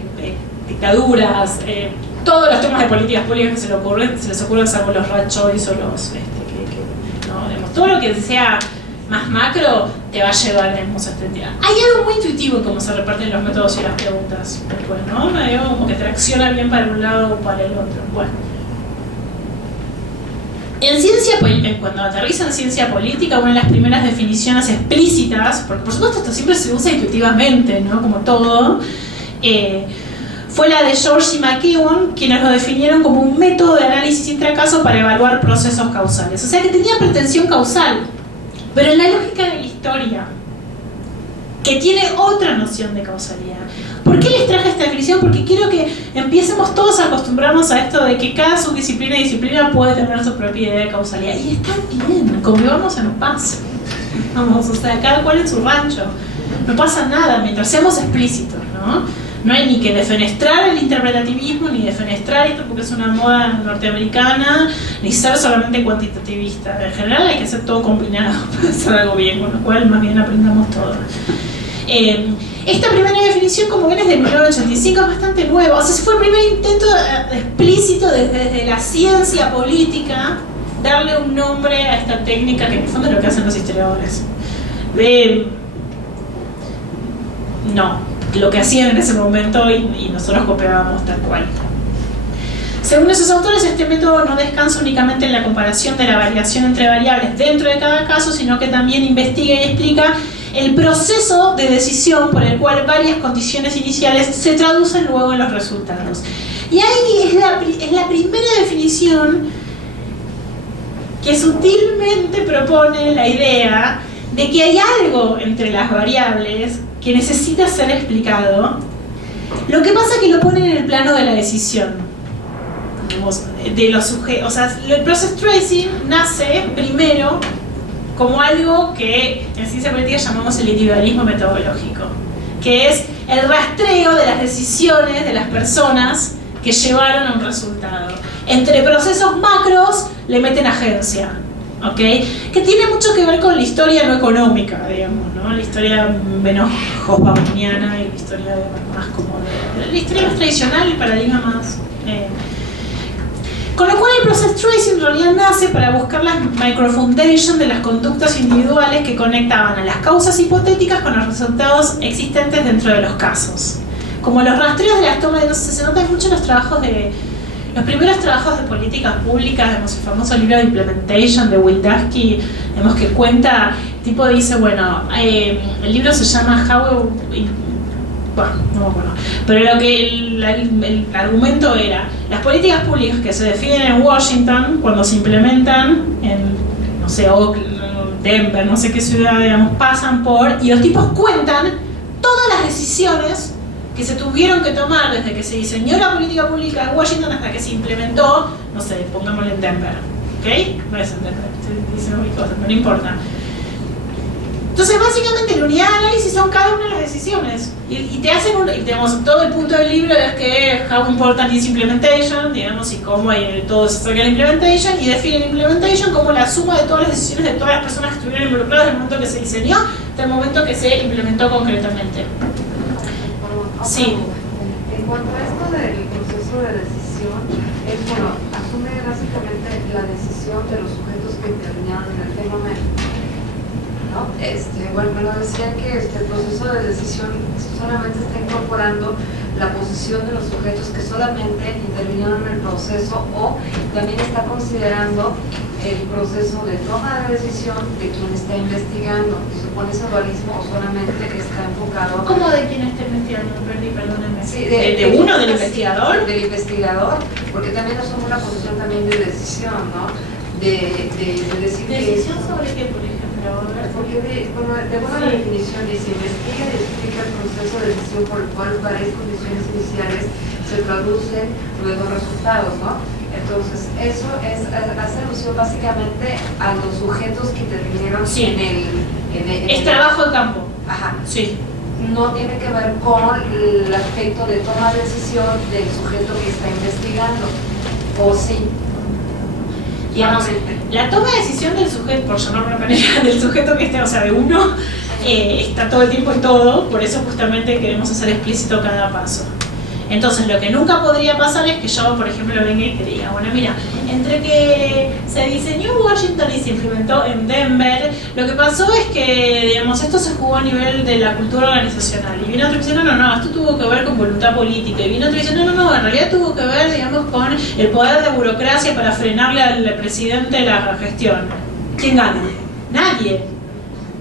dictaduras, todos los temas de políticas públicas que se les ocurren, salvo los rat choice o los no, digamos, todo lo que sea más macro te va a llevar, digamos, a esta entidad. Hay algo muy intuitivo en cómo se reparten los métodos y las preguntas después, ¿no? Digo, como que tracciona bien para un lado o para el otro. Bueno. En ciencia, cuando aterriza en ciencia política, una de las primeras definiciones explícitas, porque por supuesto esto siempre se usa intuitivamente, ¿no? Como todo, fue la de George y McEwan, quienes lo definieron como un método de análisis intracaso para evaluar procesos causales. O sea que tenía pretensión causal, pero en la lógica de la historia, que tiene otra noción de causalidad. ¿Por qué les traje esta definición? Porque quiero que empecemos todos a acostumbrarnos a esto de que cada subdisciplina y disciplina puede tener su propia idea de causalidad. Y está bien, convivamos en paz. Vamos, o sea, cada cual en su rancho. No pasa nada mientras seamos explícitos, ¿no? No hay ni que defenestrar el interpretativismo, ni defenestrar esto porque es una moda norteamericana, ni ser solamente cuantitativista. En general hay que hacer todo combinado para hacer algo bien, con lo cual más bien aprendamos todo. Esta primera definición, como ven, es de 1985, es bastante nueva. O sea, ese fue el primer intento explícito desde la ciencia política darle un nombre a esta técnica, que en el fondo es lo que hacen los historiadores. Lo que hacían en ese momento y nosotros copiábamos tal cual. Según esos autores, este método no descansa únicamente en la comparación de la variación entre variables dentro de cada caso, sino que también investiga y explica el proceso de decisión por el cual varias condiciones iniciales se traducen luego en los resultados. Y ahí es la primera definición que sutilmente propone la idea de que hay algo entre las variables que necesita ser explicado. Lo que pasa es que lo ponen en el plano de la decisión, digamos, de los sujetos. O sea, el process tracing nace primero como algo que en ciencia política llamamos el individualismo metodológico, que es el rastreo de las decisiones de las personas que llevaron a un resultado. Entre procesos macros le meten agencia, ¿ok? Que tiene mucho que ver con la historia no económica, digamos, ¿no? La historia menos hobsbawmiana y la historia más como la historia más tradicional, el paradigma más... Con lo cual el process tracing en realidad nace para buscar la microfoundation de las conductas individuales que conectaban a las causas hipotéticas con los resultados existentes dentro de los casos. Como los rastreos de las tomas, se notan mucho los trabajos de... Los primeros trabajos de políticas públicas, el famoso libro de Implementation de Wildavsky, que cuenta, tipo dice, bueno, el libro se llama How... Bueno, no me acuerdo. Pero lo que el argumento era, las políticas públicas que se definen en Washington, cuando se implementan en, no sé, Oakland, Denver, no sé qué ciudad, digamos, pasan por, y los tipos cuentan todas las decisiones que se tuvieron que tomar desde que se diseñó la política pública en Washington hasta que se implementó, no sé, pongámosle en Denver, ¿ok? No es en Denver, dice no importa. Entonces, básicamente, la unidad de análisis son cada una de las decisiones. Y te hacen digamos, todo el punto del libro es que how important is implementation, digamos, y cómo todo se acerca a la implementation, y define la implementation como la suma de todas las decisiones de todas las personas que estuvieron involucradas desde el momento que se diseñó hasta el momento que se implementó concretamente. Sí. En cuanto a esto del proceso de decisión, asume básicamente la decisión de los sujetos que intervinieron en el fenómeno, ¿no? Bueno, decía que el proceso de decisión solamente está incorporando la posición de los sujetos que solamente intervinieron en el proceso, o también está considerando el proceso de toma de decisión de quien está investigando. ¿Se supone ese dualismo o solamente está enfocado? ¿Cómo de quién está investigando? Perdóname. Sí, ¿De uno, del investigador? Del investigador, porque también asume una posición también de decisión, ¿no? De decir ¿Decisión sobre qué, por ejemplo? Porque de acuerdo a la definición dice: investiga y explica el proceso de decisión por el cual varias condiciones iniciales se traducen luego en resultados, ¿no? Entonces, eso hace alusión básicamente a los sujetos que intervinieron en el es trabajo de campo. Ajá. Sí. No tiene que ver con el aspecto de toma de decisión del sujeto que está investigando, o sí. Digamos, la toma de decisión del sujeto, por llamarlo de una manera, del sujeto que esté, o sea, de uno, está todo el tiempo en todo, por eso justamente queremos hacer explícito cada paso. Entonces, lo que nunca podría pasar es que yo, por ejemplo, venga y te diga, bueno, mira, entre que se diseñó en Washington y se implementó en Denver, lo que pasó es que, digamos, esto se jugó a nivel de la cultura organizacional. Y vino otro diciendo, no, esto tuvo que ver con voluntad política. Y vino otro diciendo, no, en realidad tuvo que ver, digamos, con el poder de burocracia para frenarle al presidente la gestión. ¿Quién gana? Nadie.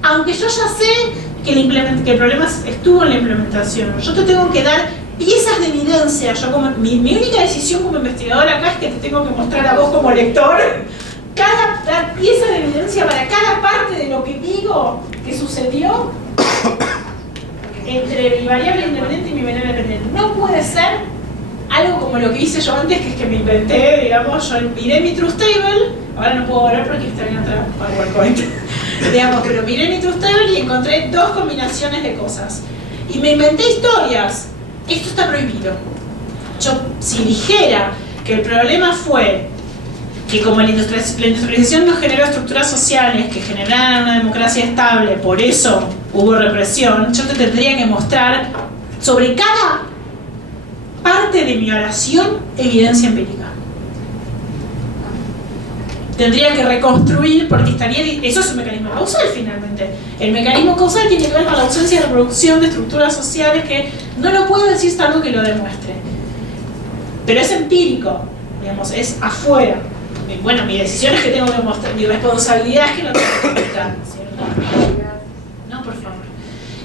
Aunque yo ya sé que el problema estuvo en la implementación. Yo te tengo que dar piezas de evidencia. Yo como mi única decisión como investigadora acá es que te tengo que mostrar a vos como lector cada pieza de evidencia para cada parte de lo que digo que sucedió entre mi variable independiente y mi variable dependiente. No puede ser algo como lo que hice yo antes, que es que me inventé, digamos, yo miré mi truth table, ahora no puedo hablar porque está bien atrás PowerPoint, digamos, pero miré mi truth table y encontré dos combinaciones de cosas. Y me inventé historias. Esto está prohibido. Yo, si dijera que el problema fue que como la industrialización no generó estructuras sociales que generaran una democracia estable, por eso hubo represión, yo te tendría que mostrar sobre cada parte de mi oración evidencia empírica. Tendría que reconstruir, porque eso es un mecanismo causal finalmente. El mecanismo causal tiene que ver con la ausencia de reproducción de estructuras sociales que no lo puedo decir salvo que lo demuestre. Pero es empírico, digamos, es afuera. Bueno, mi decisión es que tengo que mostrar, mi responsabilidad es que no tengo que mostrar, ¿cierto? No, por favor.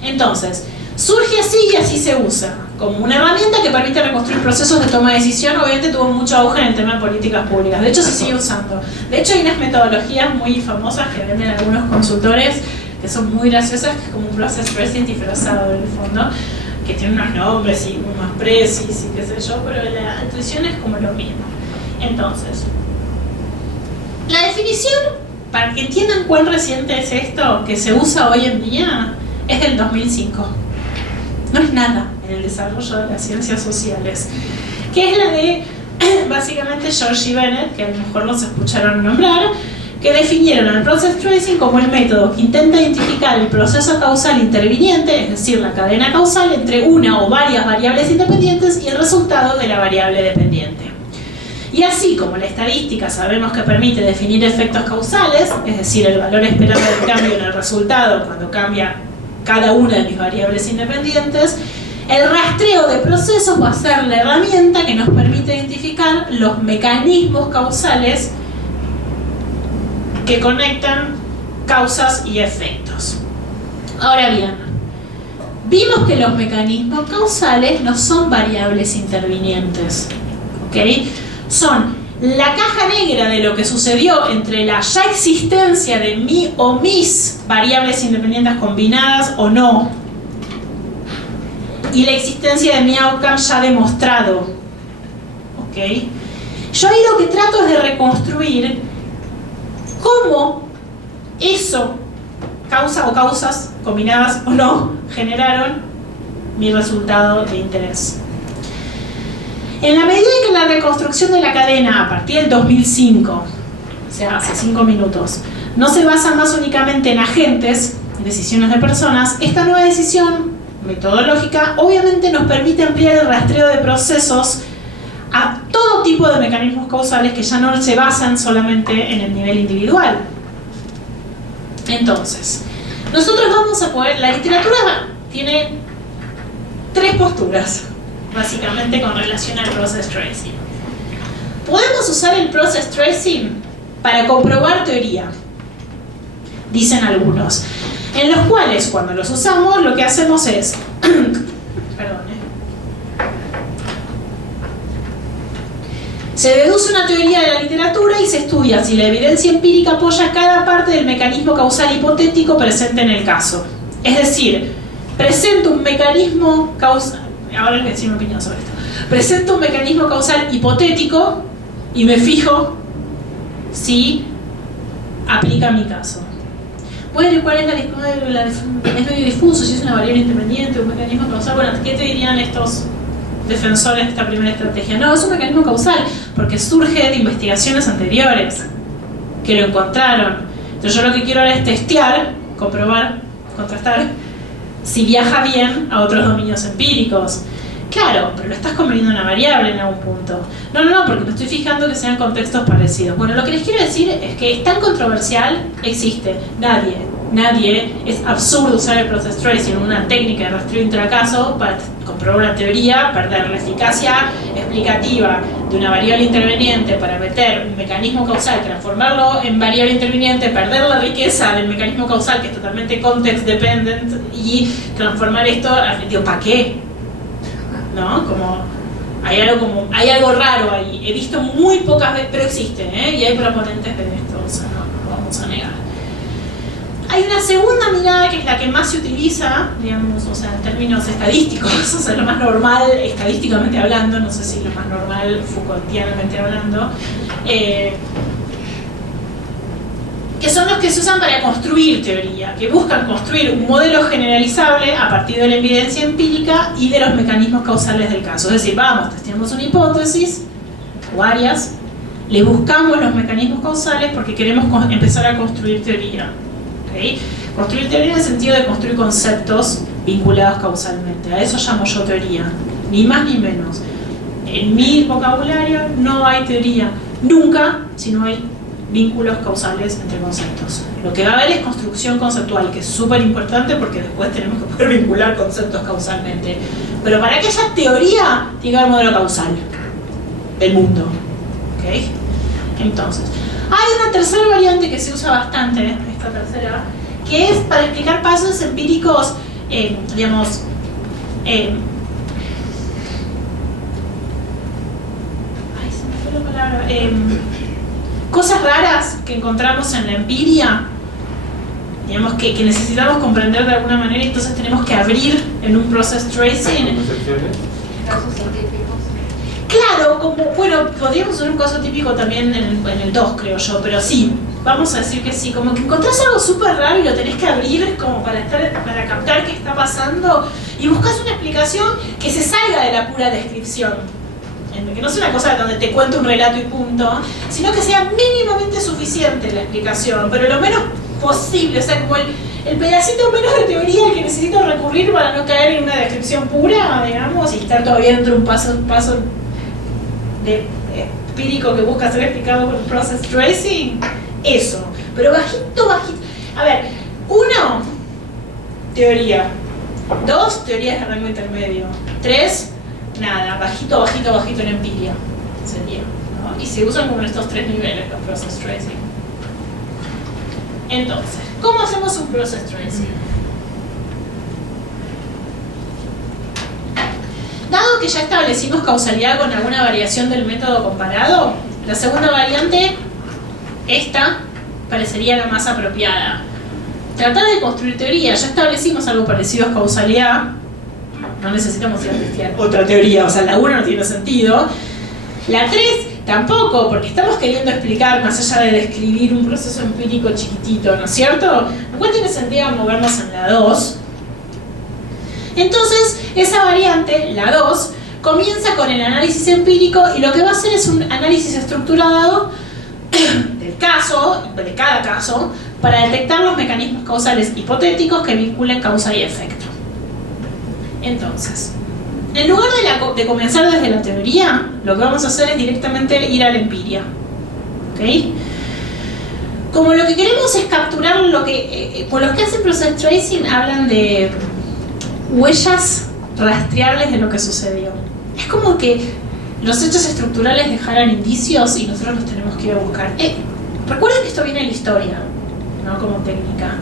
Entonces, surge así y así se usa, como una herramienta que permite reconstruir procesos de toma de decisión. Obviamente tuvo mucho auge en el tema de políticas públicas, de hecho se sigue usando. De hecho hay unas metodologías muy famosas que venden algunos consultores que son muy graciosas, que es como un process present disfrazado en el fondo, que tiene unos nombres y unos precis y qué sé yo, pero la intuición es como lo mismo. Entonces, la definición, para que entiendan cuán reciente es esto que se usa hoy en día, es del 2005. No es nada en el desarrollo de las ciencias sociales, que es la de básicamente George y Bennett, que a lo mejor los escucharon nombrar, que definieron el process tracing como el método que intenta identificar el proceso causal interviniente, es decir, la cadena causal entre una o varias variables independientes y el resultado de la variable dependiente. Y así como la estadística sabemos que permite definir efectos causales, es decir, el valor esperado del cambio en el resultado cuando cambia cada una de mis variables independientes, el rastreo de procesos va a ser la herramienta que nos permite identificar los mecanismos causales que conectan causas y efectos. Ahora bien, vimos que los mecanismos causales no son variables intervinientes, ¿ok? Son la caja negra de lo que sucedió entre la ya existencia de mi o mis variables independientes combinadas o no, y la existencia de mi outcome ya demostrado, ¿ok? Yo ahí lo que trato es de reconstruir cómo eso, causa o causas combinadas o no, generaron mi resultado de interés. En la medida en que la reconstrucción de la cadena a partir del 2005, o sea, hace 5 minutos, no se basa más únicamente en agentes, en decisiones de personas, esta nueva decisión metodológica obviamente nos permite ampliar el rastreo de procesos a todo tipo de mecanismos causales que ya no se basan solamente en el nivel individual. Entonces, nosotros vamos a poder, la literatura tiene 3 posturas, básicamente con relación al process tracing. Podemos usar el process tracing para comprobar teoría, dicen algunos, en los cuales cuando los usamos lo que hacemos es se deduce una teoría de la literatura y se estudia si la evidencia empírica apoya cada parte del mecanismo causal hipotético presente en el caso. Es decir, presento un mecanismo causal, ahora les voy a decir mi opinión sobre esto, presento un mecanismo causal hipotético y me fijo si aplica a mi caso. Bueno, ¿cuál es es medio difuso, si es una variable independiente, un mecanismo causal? Bueno, ¿qué te dirían estos defensores de esta primera estrategia? No, es un mecanismo causal porque surge de investigaciones anteriores que lo encontraron. Entonces yo lo que quiero ahora es testear, comprobar, contrastar si viaja bien a otros dominios empíricos. Claro, pero lo estás convirtiendo en una variable en algún punto. No, porque me estoy fijando que sean contextos parecidos. Bueno, lo que les quiero decir es que es tan controversial, existe. Nadie, es absurdo usar el process tracing, una técnica de rastreo intracaso para comprobar una teoría, perder la eficacia explicativa de una variable interveniente para meter un mecanismo causal, transformarlo en variable interviniente, perder la riqueza del mecanismo causal que es totalmente context dependent y transformar esto, digo, ¿para qué? ¿No? Hay algo raro ahí. He visto muy pocas veces, pero existe, y hay proponentes de esto, o sea, no vamos a negar. Hay una segunda mirada que es la que más se utiliza, digamos, o sea, en términos estadísticos, o sea, lo más normal, estadísticamente hablando, no sé si lo más normal, Foucaultianamente hablando, que son los que se usan para construir teoría, que buscan construir un modelo generalizable a partir de la evidencia empírica y de los mecanismos causales del caso. Es decir, testeamos una hipótesis, o varias, le buscamos los mecanismos causales porque queremos empezar a construir teoría. ¿Okay? Construir teoría en el sentido de construir conceptos vinculados causalmente. A eso llamo yo teoría, ni más ni menos. En mi vocabulario no hay teoría, nunca, si no hay vínculos causales entre conceptos. Lo que va a haber es construcción conceptual, que es súper importante porque después tenemos que poder vincular conceptos causalmente. Pero para que haya teoría, tiene que haber modelo causal del mundo. ¿Okay? Entonces, hay una tercera variante que se usa bastante, esta tercera, que es para explicar pasos empíricos, digamos, se me fue la palabra, cosas raras que encontramos en la empiria, digamos que necesitamos comprender de alguna manera, entonces tenemos que abrir en un process tracing. Casos científicos. Claro, bueno, podríamos usar un caso típico también en el 2, creo yo, pero sí, vamos a decir que sí, como que encontrás algo súper raro y lo tenés que abrir como para captar qué está pasando y buscas una explicación que se salga de la pura descripción. Que no sea una cosa donde te cuento un relato y punto, sino que sea mínimamente suficiente la explicación, pero lo menos posible, o sea, como el pedacito menos de teoría al que necesito recurrir para no caer en una descripción pura, digamos, y estar todavía dentro de un paso de empírico que busca ser explicado por el process tracing, eso, pero bajito. A ver, 1, teoría. 2, teorías de rango intermedio. 3, nada, bajito en empiria sería, ¿no? Y se usan como en estos 3 niveles los process tracing. Entonces, ¿cómo hacemos un process tracing? Dado que ya establecimos causalidad con alguna variación del método comparado, la segunda variante, esta, parecería la más apropiada. Tratar de construir teoría, ya establecimos algo parecido a causalidad, no necesitamos ir a testear otra teoría, o sea, la 1 no tiene sentido. La 3 tampoco, porque estamos queriendo explicar más allá de describir un proceso empírico chiquitito, ¿no es cierto? ¿Cuál tiene sentido movernos en la 2? Entonces, esa variante, la 2, comienza con el análisis empírico y lo que va a hacer es un análisis estructurado del caso, de cada caso, para detectar los mecanismos causales hipotéticos que vinculen causa y efecto. Entonces, en lugar de comenzar desde la teoría, lo que vamos a hacer es directamente ir a la empiria. ¿Okay? como lo que queremos es capturar lo que, por los que hacen process tracing hablan de huellas rastreables de lo que sucedió. Es como que los hechos estructurales dejaran indicios y nosotros los tenemos que ir a buscar. Recuerden que esto viene de la historia, no como técnica.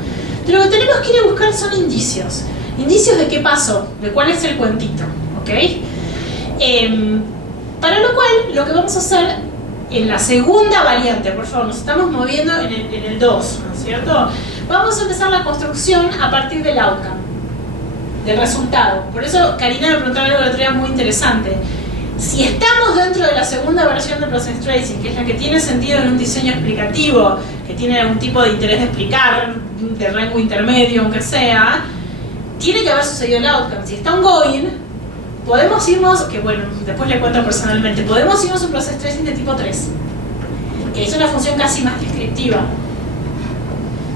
Pero lo que tenemos que ir a buscar son indicios. Indicios de qué pasó, de cuál es el cuentito, ¿ok? Para lo cual, lo que vamos a hacer en la segunda variante, por favor, nos estamos moviendo en el 2, ¿no es cierto? Vamos a empezar la construcción a partir del outcome, del resultado. Por eso Karina me preguntaba algo el otro día muy interesante. Si estamos dentro de la segunda versión de Process Tracing, que es la que tiene sentido en un diseño explicativo, que tiene algún tipo de interés de explicar, de rango intermedio, aunque sea, tiene que haber sucedido el outcome. Si está ongoing, podemos irnos, que bueno, después le cuento personalmente, podemos irnos a un Process Tracing de tipo 3, que es una función casi más descriptiva.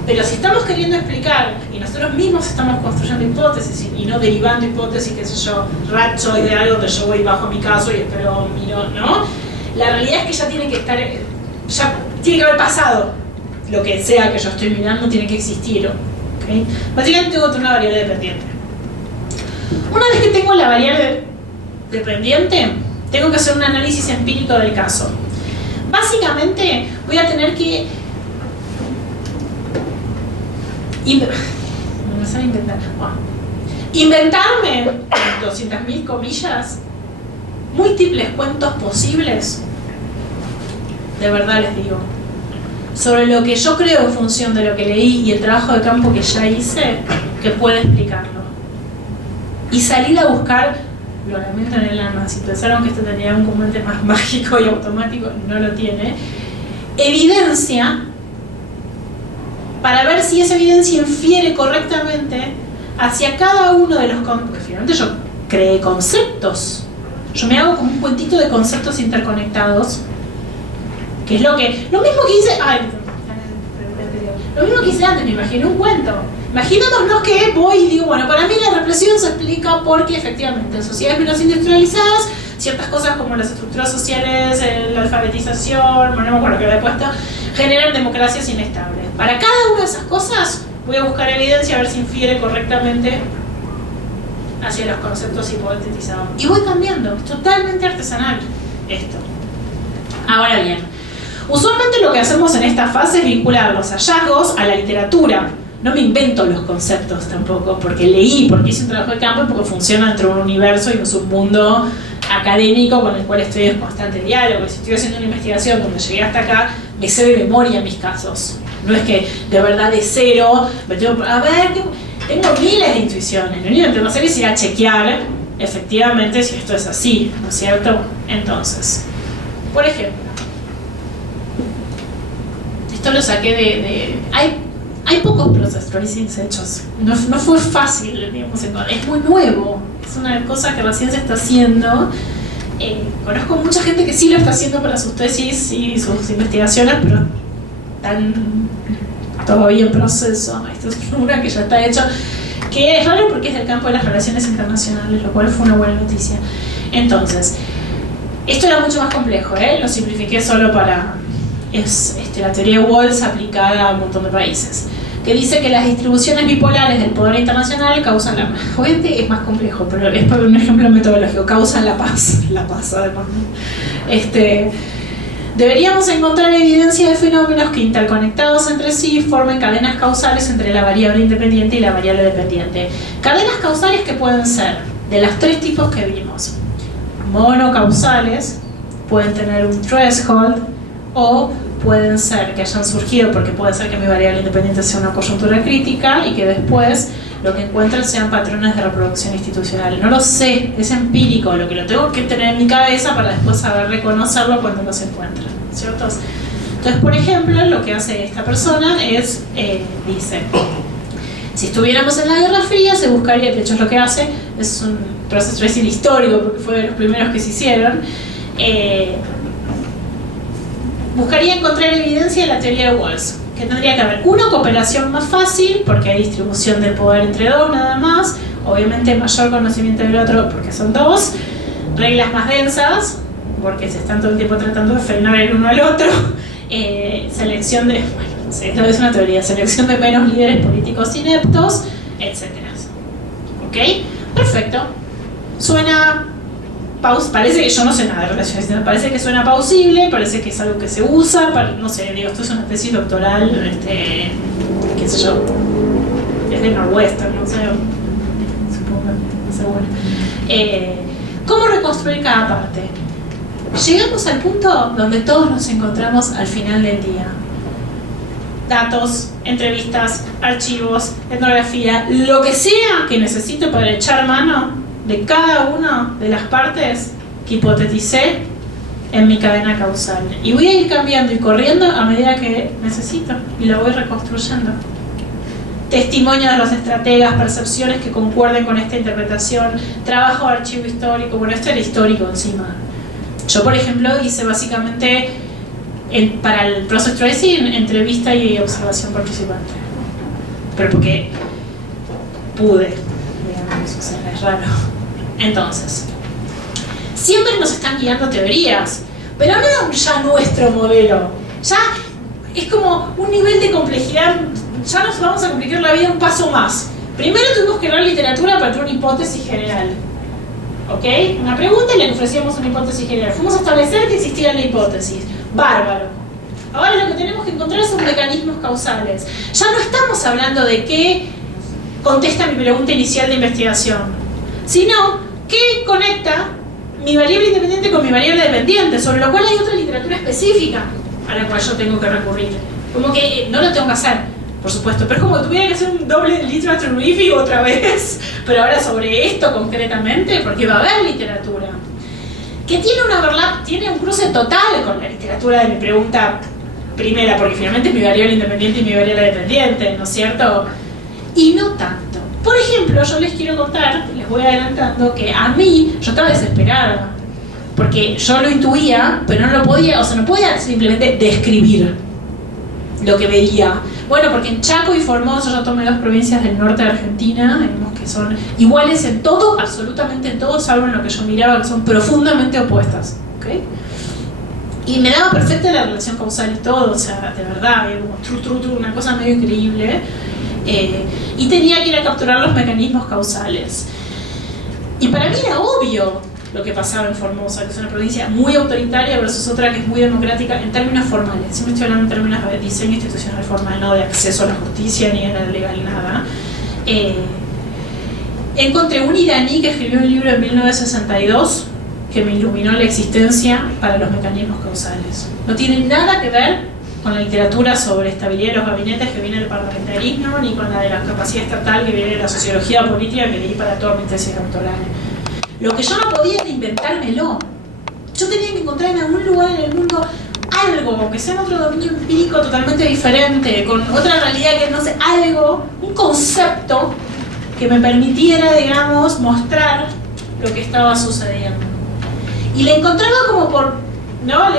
Pero si estamos queriendo explicar y nosotros mismos estamos construyendo hipótesis y no derivando hipótesis, qué sé yo, racho y de algo que yo voy bajo mi caso y espero miro, ¿no? La realidad es que ya tiene que estar, ya tiene que haber pasado lo que sea que yo estoy mirando, tiene que existir, ¿okay? Básicamente tengo una variable dependiente. Una vez que tengo la variable dependiente, tengo que hacer un análisis empírico del caso. Básicamente voy a tener que inventarme 200.000 comillas múltiples cuentos posibles, de verdad les digo, sobre lo que yo creo en función de lo que leí y el trabajo de campo que ya hice, que puede explicarlo. Y salir a buscar, lo lamento en el alma, si pensaron que esto tenía un componente más mágico y automático, no lo tiene, evidencia para ver si esa evidencia infiere correctamente hacia cada uno de los conceptos. Porque finalmente yo creé conceptos. Yo me hago como un cuentito de conceptos interconectados, que es lo mismo que hice. Lo mismo que hice antes, me imaginé un cuento. Imaginémonos que voy y digo, bueno, para mí la represión se explica porque efectivamente en sociedades menos industrializadas, ciertas cosas como las estructuras sociales, la alfabetización, bueno, no me acuerdo qué había puesto, generan democracias inestables. Para cada una de esas cosas voy a buscar evidencia a ver si infiere correctamente hacia los conceptos hipotetizados. Y voy cambiando, es totalmente artesanal esto. Ahora bien, usualmente lo que hacemos en esta fase es vincular los hallazgos a la literatura. No me invento los conceptos tampoco, porque leí, porque hice un trabajo de campo y porque funciona dentro de un universo y un submundo académico con el cual estoy en constante diálogo. Si estoy haciendo una investigación donde llegué hasta acá, me sé de memoria mis casos. No es que de verdad de cero me tengo, a ver, tengo miles de intuiciones. Lo único que tengo que hacer es ir a chequear efectivamente si esto es así, ¿no es cierto? Entonces, por ejemplo, esto lo saqué hay pocos process tracings hechos. No fue fácil, digamos, es muy nuevo. Es una cosa que recién se está haciendo. Conozco mucha gente que sí lo está haciendo para sus tesis y sus investigaciones, pero están todavía en proceso. Esto es una que ya está hecho, que es raro porque es del campo de las relaciones internacionales, lo cual fue una buena noticia. Entonces, esto era mucho más complejo, lo simplifiqué solo para... Es la teoría de Walls aplicada a un montón de países, que dice que las distribuciones bipolares del poder internacional causan la paz. Obviamente es más complejo, pero es por un ejemplo metodológico, causan la paz además, ¿no? Deberíamos encontrar evidencia de fenómenos que interconectados entre sí formen cadenas causales entre la variable independiente y la variable dependiente. Cadenas causales que pueden ser de los tres tipos que vimos. Monocausales, pueden tener un threshold, o pueden ser que hayan surgido porque puede ser que mi variable independiente sea una coyuntura crítica y que después lo que encuentren sean patrones de reproducción institucional. No lo sé, es empírico, lo que lo tengo que tener en mi cabeza para después saber reconocerlo cuando los encuentren, ¿cierto? Entonces, por ejemplo, lo que hace esta persona es, dice, si estuviéramos en la Guerra Fría se buscaría, de hecho es lo que hace, es un process tracing histórico porque fue de los primeros que se hicieron, buscaría encontrar evidencia de la teoría de Walls, que tendría que haber una cooperación más fácil, porque hay distribución del poder entre dos nada más, obviamente mayor conocimiento del otro porque son dos, reglas más densas, porque se están todo el tiempo tratando de frenar el uno al otro, selección de... Bueno, Sí, esta es una teoría, selección de menos líderes políticos ineptos, etc. ¿Ok? Perfecto. Suena... Parece que yo no sé nada de relaciones, parece que suena plausible, parece que es algo que se usa, no sé, digo, esto es una tesis doctoral, qué sé yo, es de Northwestern, no sé, supongo, no sé, bueno. ¿Cómo reconstruir cada parte? Llegamos al punto donde todos nos encontramos al final del día. Datos, entrevistas, archivos, etnografía, lo que sea que necesito para echar mano de cada una de las partes que hipoteticé en mi cadena causal. Y voy a ir cambiando y corriendo a medida que necesito y lo voy reconstruyendo. Testimonio de los estrategas, percepciones que concuerden con esta interpretación, trabajo de archivo histórico. Bueno, esto era histórico encima. Yo, por ejemplo, hice básicamente para el process tracing entrevista y observación participante. Pero porque pude, digamos, o sea, es raro. Entonces, siempre nos están guiando teorías, pero no ya nuestro modelo. Ya es como un nivel de complejidad, ya nos vamos a complicar la vida un paso más. Primero tuvimos que leer literatura para tener una hipótesis general. ¿Ok? Una pregunta y le ofrecíamos una hipótesis general. Fuimos a establecer que existía la hipótesis. Bárbaro. Ahora lo que tenemos que encontrar son mecanismos causales. Ya no estamos hablando de qué contesta mi pregunta inicial de investigación, sino qué conecta mi variable independiente con mi variable dependiente, sobre lo cual hay otra literatura específica a la cual yo tengo que recurrir. Como que no lo tengo que hacer, por supuesto, pero es como que tuviera que hacer un doble literature review otra vez, pero ahora sobre esto concretamente, porque va a haber literatura que tiene un overlap, tiene un cruce total con la literatura de mi pregunta primera, porque finalmente es mi variable independiente y mi variable dependiente, ¿no es cierto? Y no tanto. Por ejemplo, yo les quiero contar, les voy adelantando, que a mí, yo estaba desesperada, porque yo lo intuía, pero no lo podía, o sea, no podía simplemente describir lo que veía. Bueno, porque en Chaco y Formosa yo tomé dos provincias del norte de Argentina, digamos que son iguales en todo, absolutamente en todo, salvo en lo que yo miraba, que son profundamente opuestas. ¿Okay? Y me daba perfecta la relación causal y todo, o sea, de verdad, había como una cosa medio increíble. Y tenía que ir a capturar los mecanismos causales. Y para mí era obvio lo que pasaba en Formosa, que es una provincia muy autoritaria versus otra que es muy democrática en términos formales. Siempre estoy hablando en términos de diseño institucional formal, no de acceso a la justicia ni a la legal, nada. Encontré un iraní que escribió un libro en 1962 que me iluminó la existencia para los mecanismos causales. No tiene nada que ver con la literatura sobre estabilidad de los gabinetes que viene del parlamentarismo, ni con la de la capacidad estatal que viene de la sociología política que leí para toda mi tesis doctoral. Lo que yo no podía era inventármelo. Yo tenía que encontrar en algún lugar en el mundo algo que sea en otro dominio empírico totalmente diferente, con otra realidad que no sé, algo, un concepto que me permitiera, digamos, mostrar lo que estaba sucediendo. Y le encontraba como por, ¿no?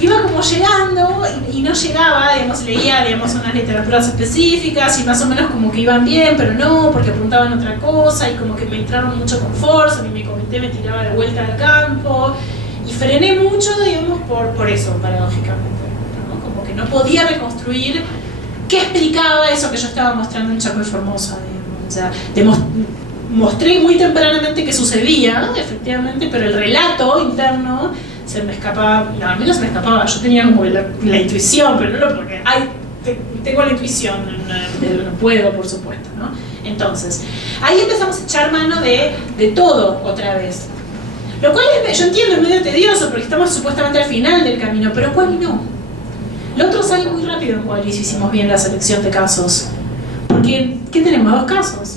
Iba como llegando y no llegaba, digamos, leía, digamos, unas literaturas específicas y más o menos como que iban bien, pero no, porque apuntaban otra cosa y como que me entraron mucho con fuerza y mi comité me tiraba de vuelta al campo y frené mucho, digamos, por eso, paradójicamente, ¿no? Como que no podía reconstruir qué explicaba eso que yo estaba mostrando en Chaco y Formosa, digamos. O sea, mostré muy tempranamente que sucedía, ¿no? Efectivamente, pero el relato interno se me escapaba, no, a mí no se me escapaba, yo tenía como la intuición, pero no porque, tengo la intuición, no puedo, por supuesto, ¿no? Entonces, ahí empezamos a echar mano de todo otra vez. Lo cual yo entiendo, es medio tedioso, porque estamos supuestamente al final del camino, pero Quali no. Lo otro sale muy rápido en Quali si hicimos bien la selección de casos. Porque, ¿qué tenemos? 2 casos.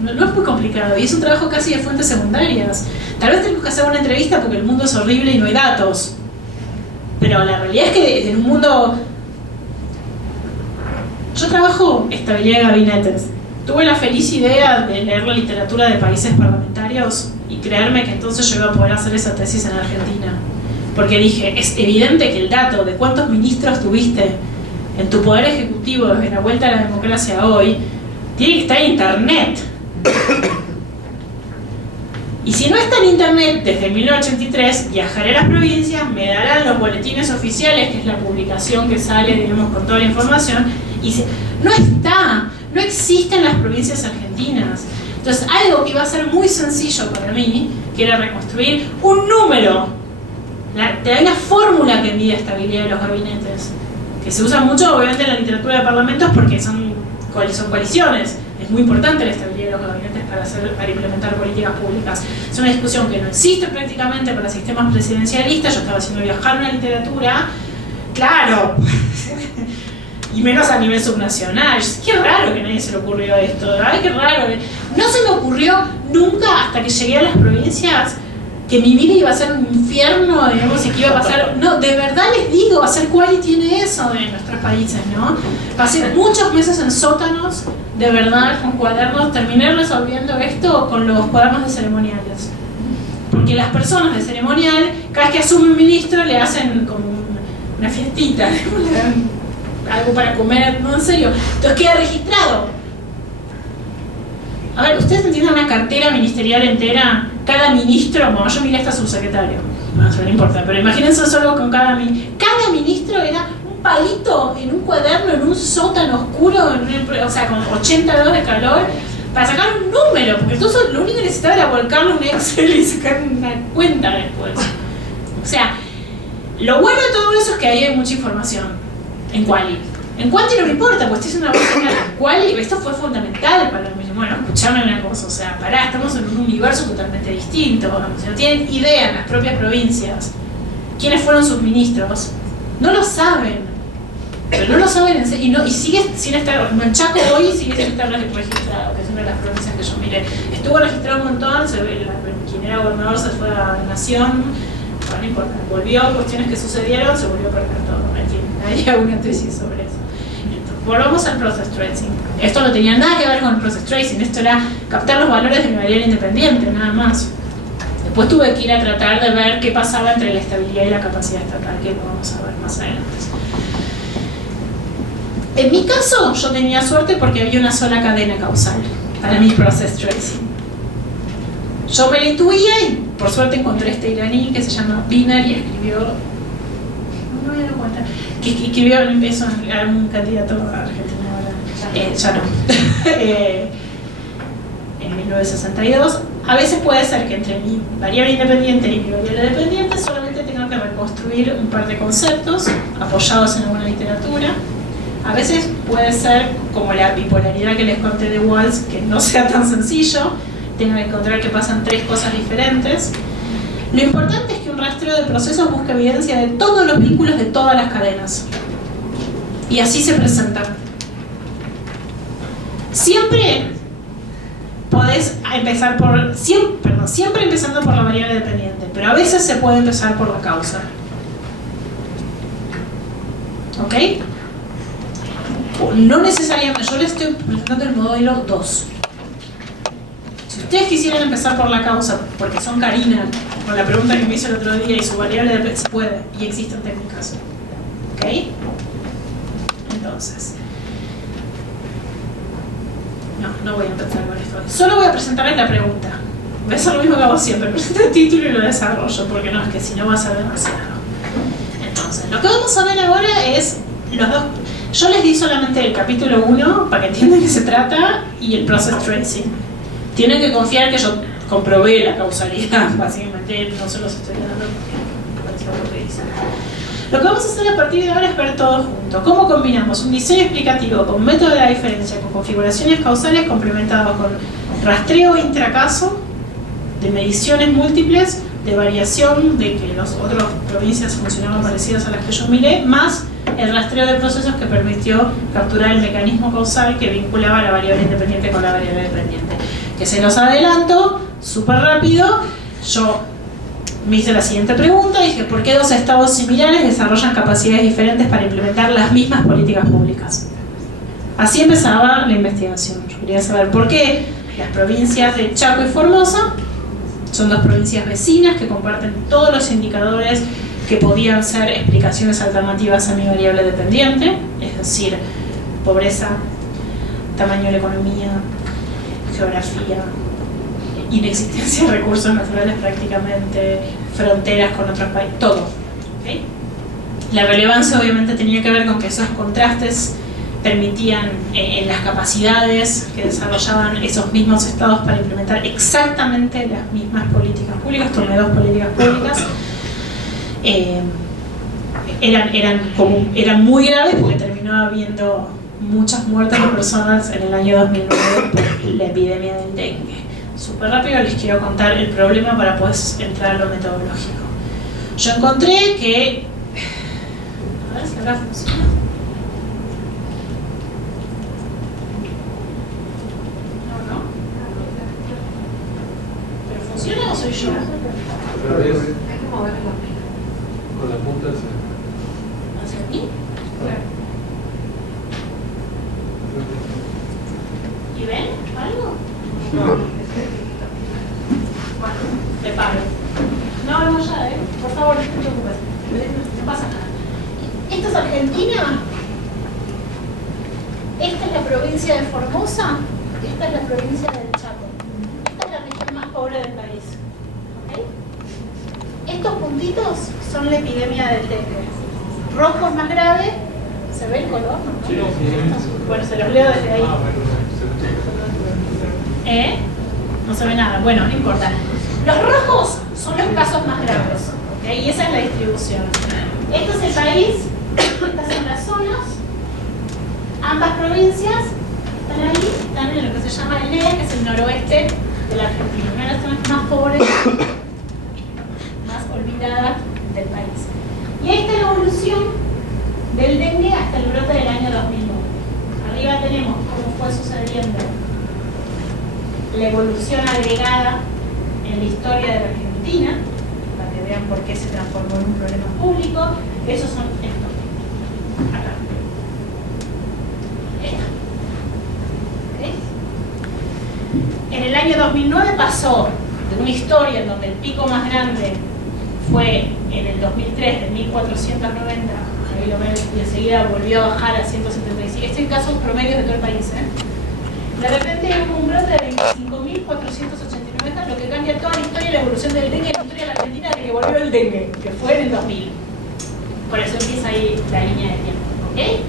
No es muy complicado y es un trabajo casi de fuentes secundarias. Tal vez tenemos que hacer una entrevista porque el mundo es horrible y no hay datos. Pero la realidad es que en un mundo... Yo trabajo estabilidad de gabinetes. Tuve la feliz idea de leer la literatura de países parlamentarios y creerme que entonces yo iba a poder hacer esa tesis en Argentina. Porque dije, es evidente que el dato de cuántos ministros tuviste en tu poder ejecutivo desde la vuelta a la democracia hoy tiene que estar en internet. Y si no está en internet desde 1983, viajaré a las provincias, me darán los boletines oficiales, que es la publicación que sale, digamos, con toda la información, y dice, no está, no existen las provincias argentinas. Entonces, algo que iba a ser muy sencillo para mí, que era reconstruir un número, la fórmula que mide estabilidad de los gabinetes, que se usa mucho, obviamente, en la literatura de parlamentos porque son coaliciones. Es muy importante la estabilidad de los gabinetes para implementar políticas públicas. Es una discusión que no existe prácticamente para sistemas presidencialistas. Yo estaba haciendo viajar una literatura, claro, y menos a nivel subnacional. Qué raro que a nadie se le ocurrió esto, ay, qué raro. No se me ocurrió nunca hasta que llegué a las provincias que mi vida iba a ser un infierno, digamos, y que iba a pasar. No, de verdad les digo, hacer quali tiene eso de nuestros países, ¿no? Pasé muchos meses en sótanos, de verdad, con cuadernos, terminé resolviendo esto con los cuadernos de ceremoniales. Porque las personas de ceremonial, cada vez que asume un ministro, le hacen como una fiestita, le dan algo para comer, no, en serio. Entonces queda registrado. A ver, ¿ustedes entienden una cartera ministerial entera? Cada ministro, bueno, yo miré hasta subsecretario, no importa, pero imagínense solo con cada ministro era un palito en un cuaderno, en un sótano oscuro, o sea, con 80 grados de calor, para sacar un número, porque entonces lo único que necesitaba era volcarlo en un Excel y sacar una cuenta después. O sea, lo bueno de todo eso es que ahí hay mucha información en quali. En quanti no me importa, pues es una búsqueda en quali, esto fue fundamental para mí. Bueno, escuchame una cosa, o sea, pará, estamos en un universo totalmente distinto, si no tienen idea en las propias provincias quiénes fueron sus ministros, no lo saben, pero no lo saben en serio, y sigue sin estar, en Chaco hoy sigue sin estar registrado, que es una de las provincias que yo miré, estuvo registrado un montón, quien era gobernador se fue a la Nación, bueno, no importa, volvió, cuestiones que sucedieron, se volvió a perder todo, nadie hago una tesis sobre eso. Volvamos al process tracing. Esto no tenía nada que ver con el process tracing, esto era captar los valores de mi variable independiente, nada más. Después tuve que ir a tratar de ver qué pasaba entre la estabilidad y la capacidad estatal, que lo vamos a ver más adelante. En mi caso, yo tenía suerte porque había una sola cadena causal para mi process tracing. Yo me lo intuía y por suerte encontré este iraní que se llama Biner y escribió, no me doy cuenta, que escribió eso a un candidato a Argentina ahora, ya no, en 1962. A veces puede ser que entre mi variable independiente y mi variable dependiente solamente tenga que reconstruir un par de conceptos apoyados en alguna literatura. A veces puede ser como la bipolaridad que les conté de Walls, que no sea tan sencillo, tengo que encontrar que pasan tres cosas diferentes. Lo importante es que un rastreo de procesos busca evidencia de todos los vínculos de todas las cadenas. Y así se presentan. Siempre podés empezar por... siempre empezando por la variable dependiente, pero a veces se puede empezar por la causa. ¿Ok? No necesariamente, yo les estoy presentando el modelo 2. Si ustedes quisieran empezar por la causa, porque son Karina, con la pregunta que me hizo el otro día y su variable de se puede, y existen técnicas. ¿Ok? Entonces, no voy a empezar con esto. Solo voy a presentarles la pregunta. Voy a hacer lo mismo que hago siempre, presento el título y lo desarrollo, porque no, es que si no va a ser demasiado. Entonces, lo que vamos a ver ahora es los dos. Yo les di solamente el capítulo 1 para que entiendan de qué se trata y el process tracing. Tienen que confiar que yo comprobé la causalidad, básicamente no se los estoy dando porque parece lo que dicen. Lo que vamos a hacer a partir de ahora es ver todo junto. ¿Cómo combinamos un diseño explicativo con método de la diferencia, con configuraciones causales complementados con rastreo intracaso, de mediciones múltiples, de variación de que las otras provincias funcionaban parecidas a las que yo miré, más el rastreo de procesos que permitió capturar el mecanismo causal que vinculaba la variable independiente con la variable dependiente. Que se los adelanto, súper rápido, yo me hice la siguiente pregunta, dije, ¿por qué dos estados similares desarrollan capacidades diferentes para implementar las mismas políticas públicas? Así empezaba la investigación. Yo quería saber por qué las provincias de Chaco y Formosa son dos provincias vecinas que comparten todos los indicadores que podían ser explicaciones alternativas a mi variable dependiente, es decir, pobreza, tamaño de la economía, geografía, inexistencia de recursos naturales prácticamente, fronteras con otros países, todo. ¿Okay? La relevancia obviamente tenía que ver con que esos contrastes permitían en las capacidades que desarrollaban esos mismos estados para implementar exactamente las mismas políticas públicas. Tomé 2 políticas públicas. Eran muy graves porque terminó habiendo muchas muertes de personas en el año 2009 por la epidemia del dengue. Súper rápido les quiero contar el problema para poder entrar a lo metodológico. Yo encontré que... A ver si acá funciona. No. ¿Pero funciona o soy yo? Hay que mover la pila. con la punta ¿Hacia mí? ¿Y ven algo? No. Bueno, te paro. No, ya, por favor, no te preocupes. No pasa nada. ¿Esto es Argentina? Esta es la provincia de Formosa. Esta es la provincia del Chaco. Esta es la región más pobre del país. ¿Okay? Estos puntitos son la epidemia del dengue. Rojo es más grave. ¿Se ve el color? ¿No? Sí. Bueno, se los leo desde ahí. No se ve nada. Bueno, no importa. Los rojos son los casos más graves. ¿Okay? Y esa es la distribución. Esto es el país. Estas son las zonas. Ambas provincias están ahí. Están en lo que se llama el NEA, que es el noroeste de la Argentina. Una de las zonas más pobres, más olvidadas del país. Y ahí está la evolución del dengue hasta el brote del año 2009. Arriba tenemos cómo fue sucediendo la evolución agregada en la historia de la Argentina, para que vean por qué se transformó en un problema público. Esos son estos. Acá. Esto. ¿Okay? En el año 2009 pasó de una historia en donde el pico más grande fue en el 2003 de 1490, ahí lo ven, y enseguida volvió a bajar a 175. Este es casos promedios de todo el país. De repente hubo un brote de 25.489 casos, lo que cambia toda la historia y la evolución del dengue en la historia de la Argentina desde que volvió el dengue, que fue en el 2000. Por eso empieza ahí la línea de tiempo. ¿Okay?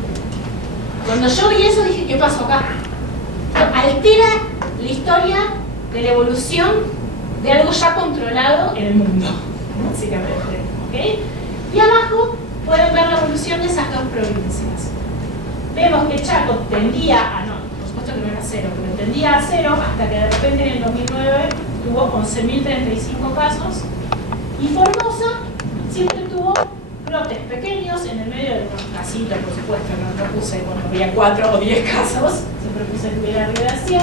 Cuando yo vi eso dije, ¿qué pasó acá? Altera la historia de la evolución de algo ya controlado en el mundo, básicamente. ¿Okay? Y abajo pueden ver la evolución de esas 2 provincias. Vemos que Chaco tendía a que no era 0, pero tendía a 0 hasta que de repente en el 2009 tuvo 11.035 casos y Formosa siempre tuvo brotes pequeños en el medio de unos casitos, por supuesto, no puse cuando había 4 o 10 casos, siempre puse que hubiera arriba de 100,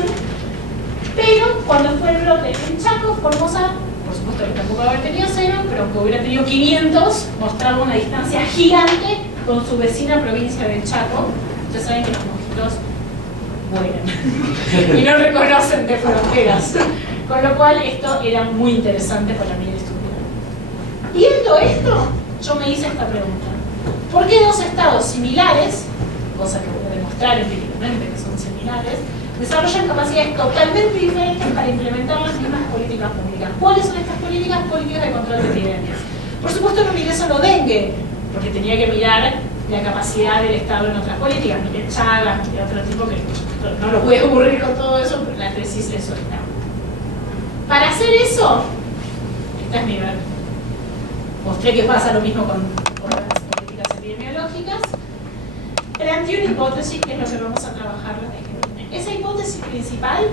pero cuando fue el brote en Chaco, Formosa, por supuesto que tampoco haber tenido 0, pero aunque hubiera tenido 500, mostraba una distancia gigante con su vecina provincia de Chaco. Ustedes saben que los mosquitos vuelan y no reconocen de fronteras, con lo cual esto era muy interesante para mí el estudiar. Viendo esto, yo me hice esta pregunta: ¿por qué 2 estados similares, cosa que voy a demostrar empíricamente que son similares, desarrollan capacidades totalmente diferentes para implementar las mismas políticas públicas? ¿Cuáles son estas políticas? Políticas de control de epidemias. Por supuesto no miré solo dengue, porque tenía que mirar la capacidad del Estado en otras políticas, miré Chagas, miré otro tipo que no lo pude aburrir con todo eso, pero la tesis eso está. Para hacer eso, esta es mi ver. Mostré que pasa lo mismo con las políticas epidemiológicas. Planteé una hipótesis que es lo que vamos a trabajar la vez que viene. Esa hipótesis principal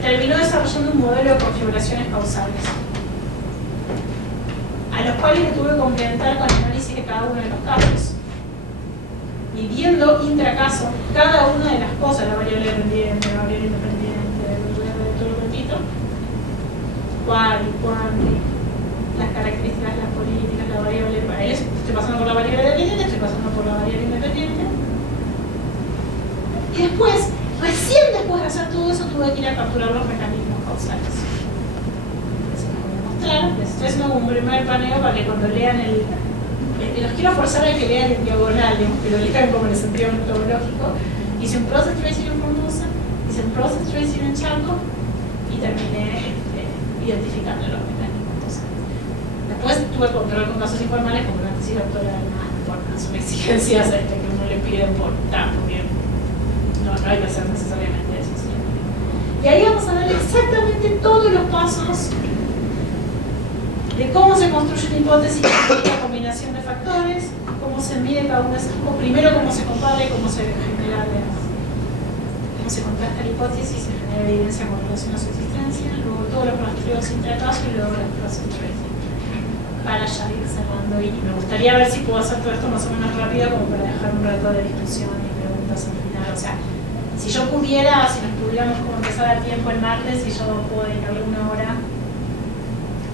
terminó desarrollando un modelo de configuraciones causales, a los cuales le tuve que complementar con el análisis de cada uno de los casos, midiendo intracaso cada una de las cosas, la variable dependiente, la variable independiente, todo lo repito, cuál, cuándo, las características de las políticas, la variable, para él estoy pasando por la variable dependiente, estoy pasando por la variable independiente, y después, recién después de hacer todo eso, tuve que ir a capturar los mecanismos causales. Esto es un primer paneo para que cuando lean los quiero forzar a que lean en diagonal, digamos, que lo lean como en el sentido metodológico, y hice un process tracing en Formosa, hice un process tracing en Chaco y terminé identificando los mecanismos. Entonces, después tuve control con casos informales como la tesis doctoral, son exigencias que uno le piden por tanto tiempo. No hay que hacer necesariamente eso. ¿Sí? Y ahí vamos a ver exactamente todos los pasos de cómo se construye una hipótesis con una combinación de factores, cómo se mide cada uno de esos, primero cómo se compara y cómo se genera, cómo se contrasta la hipótesis y se genera evidencia con relación a su existencia, luego todos los rastreos intracaso y luego las process tracing. Para ya ir cerrando, y me gustaría ver si puedo hacer todo esto más o menos rápido como para dejar un rato de discusión y preguntas al final. O sea, si yo pudiera, si nos pudiéramos como empezar a tiempo el martes y yo puedo dedicarle una hora,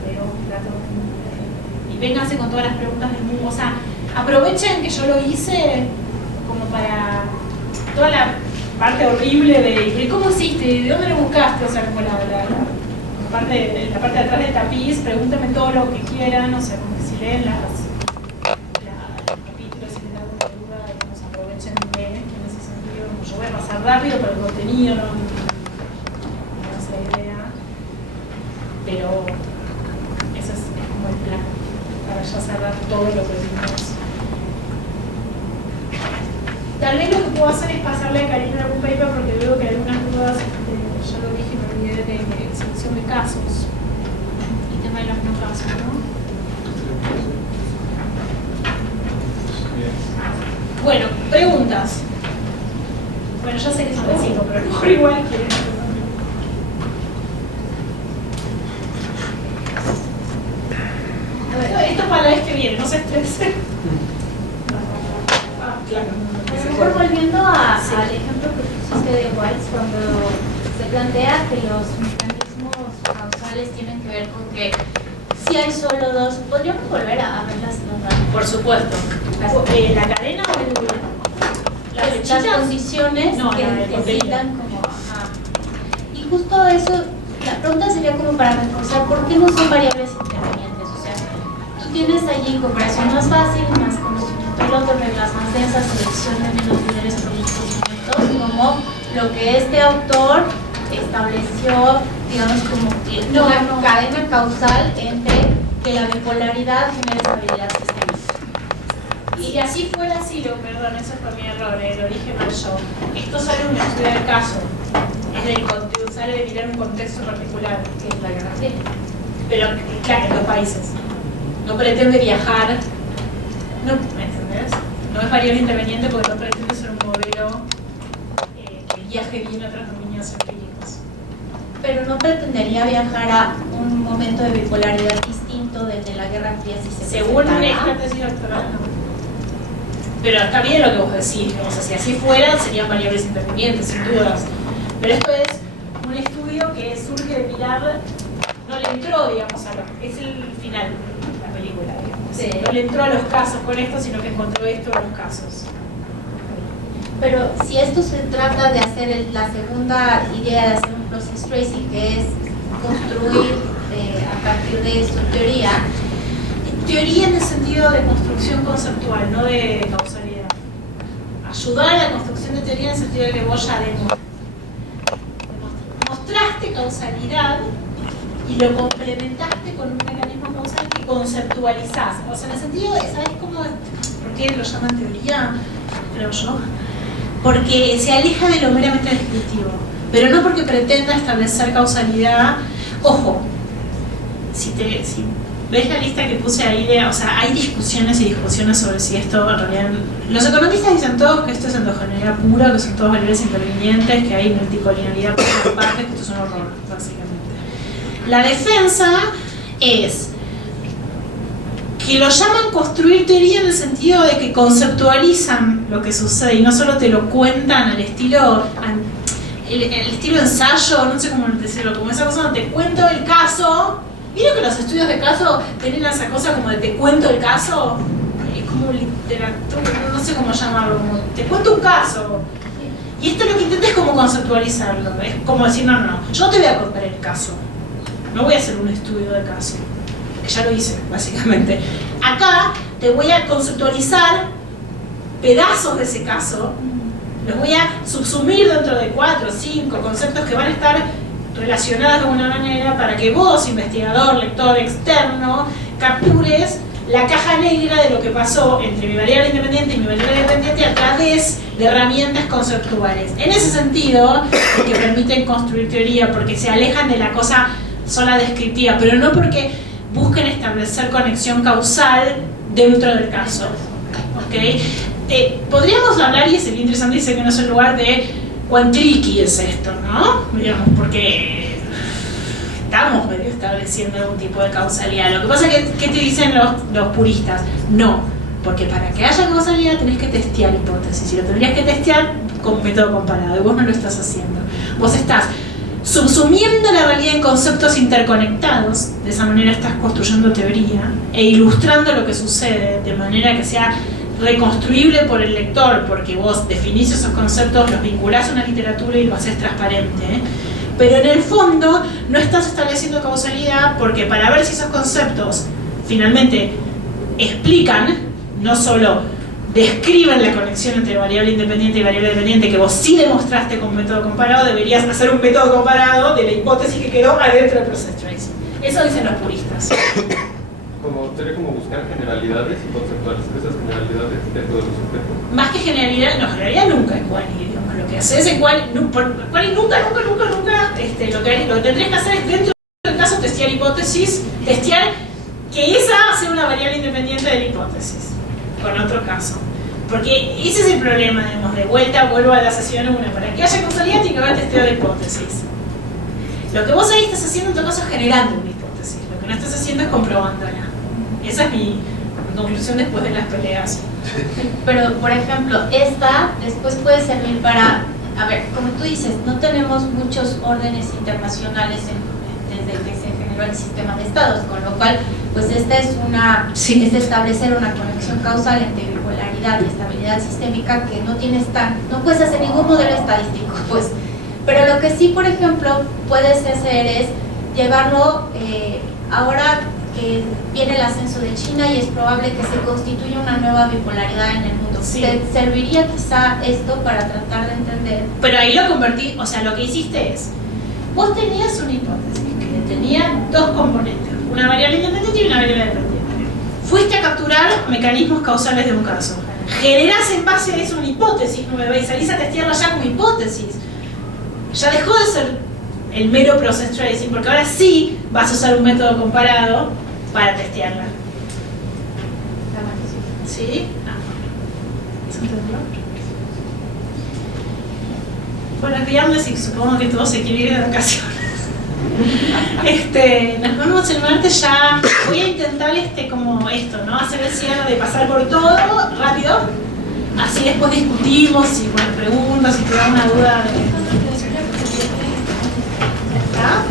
pero trato y vénganse con todas las preguntas del mundo. O sea, aprovechen que yo lo hice como para toda la parte horrible de ¿cómo hiciste? ¿De dónde lo buscaste? O sea, como la parte de atrás del tapiz, pregúntenme todo lo que quieran, o sea, como que si leen los capítulos y les da alguna duda, digamos, aprovechen en ese sentido. Como yo voy a pasar rápido, pero el contenido no es la idea. Pero eso es como el plan, para ya cerrar todo lo que vimos. Tal vez lo que puedo hacer es pasarle a Karina algún paper porque veo que hay algunas dudas, ya lo dije, me olvidé de selección de casos y tema de los no casos, ¿no? Bueno, preguntas. Bueno, ya sé que son las 5, pero a lo mejor igual quieren. Esto es para la vez que viene, no se estresen. Claro. Mejor volviendo al ejemplo que pusiste de Waltz, cuando se plantea que los mecanismos causales tienen que ver con que si hay solo dos, ¿podríamos volver a ver las notas? Por supuesto. ¿La cadena o el las condiciones no, que necesitan como... Y justo eso, la pregunta sería como para reforzar por qué no son variables intervenientes. O sea, tú tienes allí cooperación más fácil, más conocimiento del otro, reglas más densas, selección de menos líderes por los procedimientos, como lo que este autor estableció, digamos, como que una cadena causal entre que la bipolaridad genera estabilidad sistémica. Y si así fuera, sí, perdón, ese fue mi error, lo dije mal yo. Esto sale de un estudio del caso, sale de mirar un contexto particular, que es la Guerra Fría. Pero, claro, en los países. No pretende viajar, no, ¿me entendés? No es variable interveniente porque no pretende ser un modelo que viaje bien a otros dominios empíricos. Pero no pretendería viajar a un momento de bipolaridad distinto desde la Guerra Fría si se según esta tesis doctoral, no. Pero está bien lo que vos decís, o sea, si así fuera serían variables intervinientes, sin dudas. Pero esto es un estudio que surge de mirar, no le entró, digamos, es el final de la película, digamos. Sí. No le entró a los casos con esto, sino que encontró esto en los casos. Pero si esto se trata de hacer la segunda idea de hacer un process tracing, que es construir a partir de esto teoría en el sentido de construcción conceptual, no de causalidad. Ayudar a la construcción de teoría en el sentido de que vos ya mostraste causalidad y lo complementaste con un mecanismo causal que conceptualizás. O sea, en el sentido de, ¿sabes cómo? ¿Por qué lo llaman teoría? Creo yo. Porque se aleja de lo meramente descriptivo, pero no porque pretenda establecer causalidad. Ojo, si ves la lista que puse ahí, o sea, hay discusiones y discusiones sobre si esto en realidad... Los economistas dicen todos que esto es endogeneidad pura, que son todas variables intervinientes, que hay multicolinealidad por todas partes, que esto es un horror, básicamente. La defensa es que lo llaman construir teoría en el sentido de que conceptualizan lo que sucede y no solo te lo cuentan al estilo... El estilo ensayo, no sé cómo decirlo, como esa cosa donde te cuento el caso. ¿Vieron que los estudios de caso tienen esa cosa como de te cuento el caso? Es como literatura, no sé cómo llamarlo, como te cuento un caso. Y esto lo que intenta es como conceptualizarlo, es como decir, no, yo no te voy a contar el caso, no voy a hacer un estudio de caso, que ya lo hice, básicamente. Acá te voy a conceptualizar pedazos de ese caso Los voy a subsumir dentro de 4 o 5 conceptos que van a estar relacionados de alguna manera para que vos, investigador, lector externo, captures la caja negra de lo que pasó entre mi variable independiente y mi variable dependiente a través de herramientas conceptuales. En ese sentido, que permiten construir teoría, porque se alejan de la cosa sola descriptiva, pero no porque busquen establecer conexión causal dentro del caso. ¿Okay? Podríamos hablar, y sería interesante, dice que no es el lugar de cuán tricky es esto, ¿no? Digamos, porque estamos medio estableciendo algún tipo de causalidad. Lo que pasa es que, ¿qué te dicen los puristas? No, porque para que haya causalidad tenés que testear hipótesis, y lo tendrías que testear con método comparado, y vos no lo estás haciendo. Vos estás subsumiendo la realidad en conceptos interconectados, de esa manera estás construyendo teoría, e ilustrando lo que sucede de manera que sea reconstruible por el lector, porque vos definís esos conceptos, los vinculás a una literatura y lo haces transparente, ¿eh? Pero en el fondo no estás estableciendo causalidad, porque para ver si esos conceptos finalmente explican, no solo describen la conexión entre variable independiente y variable dependiente, que vos sí demostraste con método comparado, deberías hacer un método comparado de la hipótesis que quedó adentro del process tracing. Eso dicen los puristas. Sería como buscar generalidades y conceptualizar esas generalidades dentro de los objetos. Más que generalidad, no, generalidad nunca es quali, digamos, lo que haces es quali nunca, lo que tendrías que hacer es dentro del caso testear hipótesis, testear que esa sea una variable independiente de la hipótesis, con otro caso. Porque ese es el problema, digamos, de vuelta vuelvo a la sesión 1, para que haya causalidad tiene que haber testeo de hipótesis. Lo que vos ahí estás haciendo en todo caso es generando una hipótesis, lo que no estás haciendo es comprobándola. Esa es mi conclusión después de las peleas. Pero, por ejemplo, esta después puede servir para, a ver, como tú dices, no tenemos muchos órdenes internacionales desde que se generó el sistema de estados, con lo cual, pues esta es es establecer una conexión causal entre bipolaridad y estabilidad sistémica que no puedes hacer ningún modelo estadístico, pues. Pero lo que sí, por ejemplo, puedes hacer es llevarlo ahora que viene el ascenso de China y es probable que se constituya una nueva bipolaridad en el mundo. Sí. ¿Te serviría quizá esto para tratar de entender? Pero ahí lo convertí, o sea, lo que hiciste es, vos tenías una hipótesis que tenía dos componentes, una variable independiente y una variable dependiente. Fuiste a capturar mecanismos causales de un caso. Generás en base a eso una hipótesis nueva y salís a testearla ya como hipótesis. Ya dejó de ser el mero process tracing, porque ahora sí vas a usar un método comparado para testearla. ¿Sí? ¿Se entendió? Bueno, viernes y supongo que todos se quieren ir de vacaciones. Nos vemos el martes ya. Voy a intentar como esto, ¿no? Hacer el cierre de pasar por todo rápido. Así después discutimos y preguntas, si te da una duda de... ¿Está?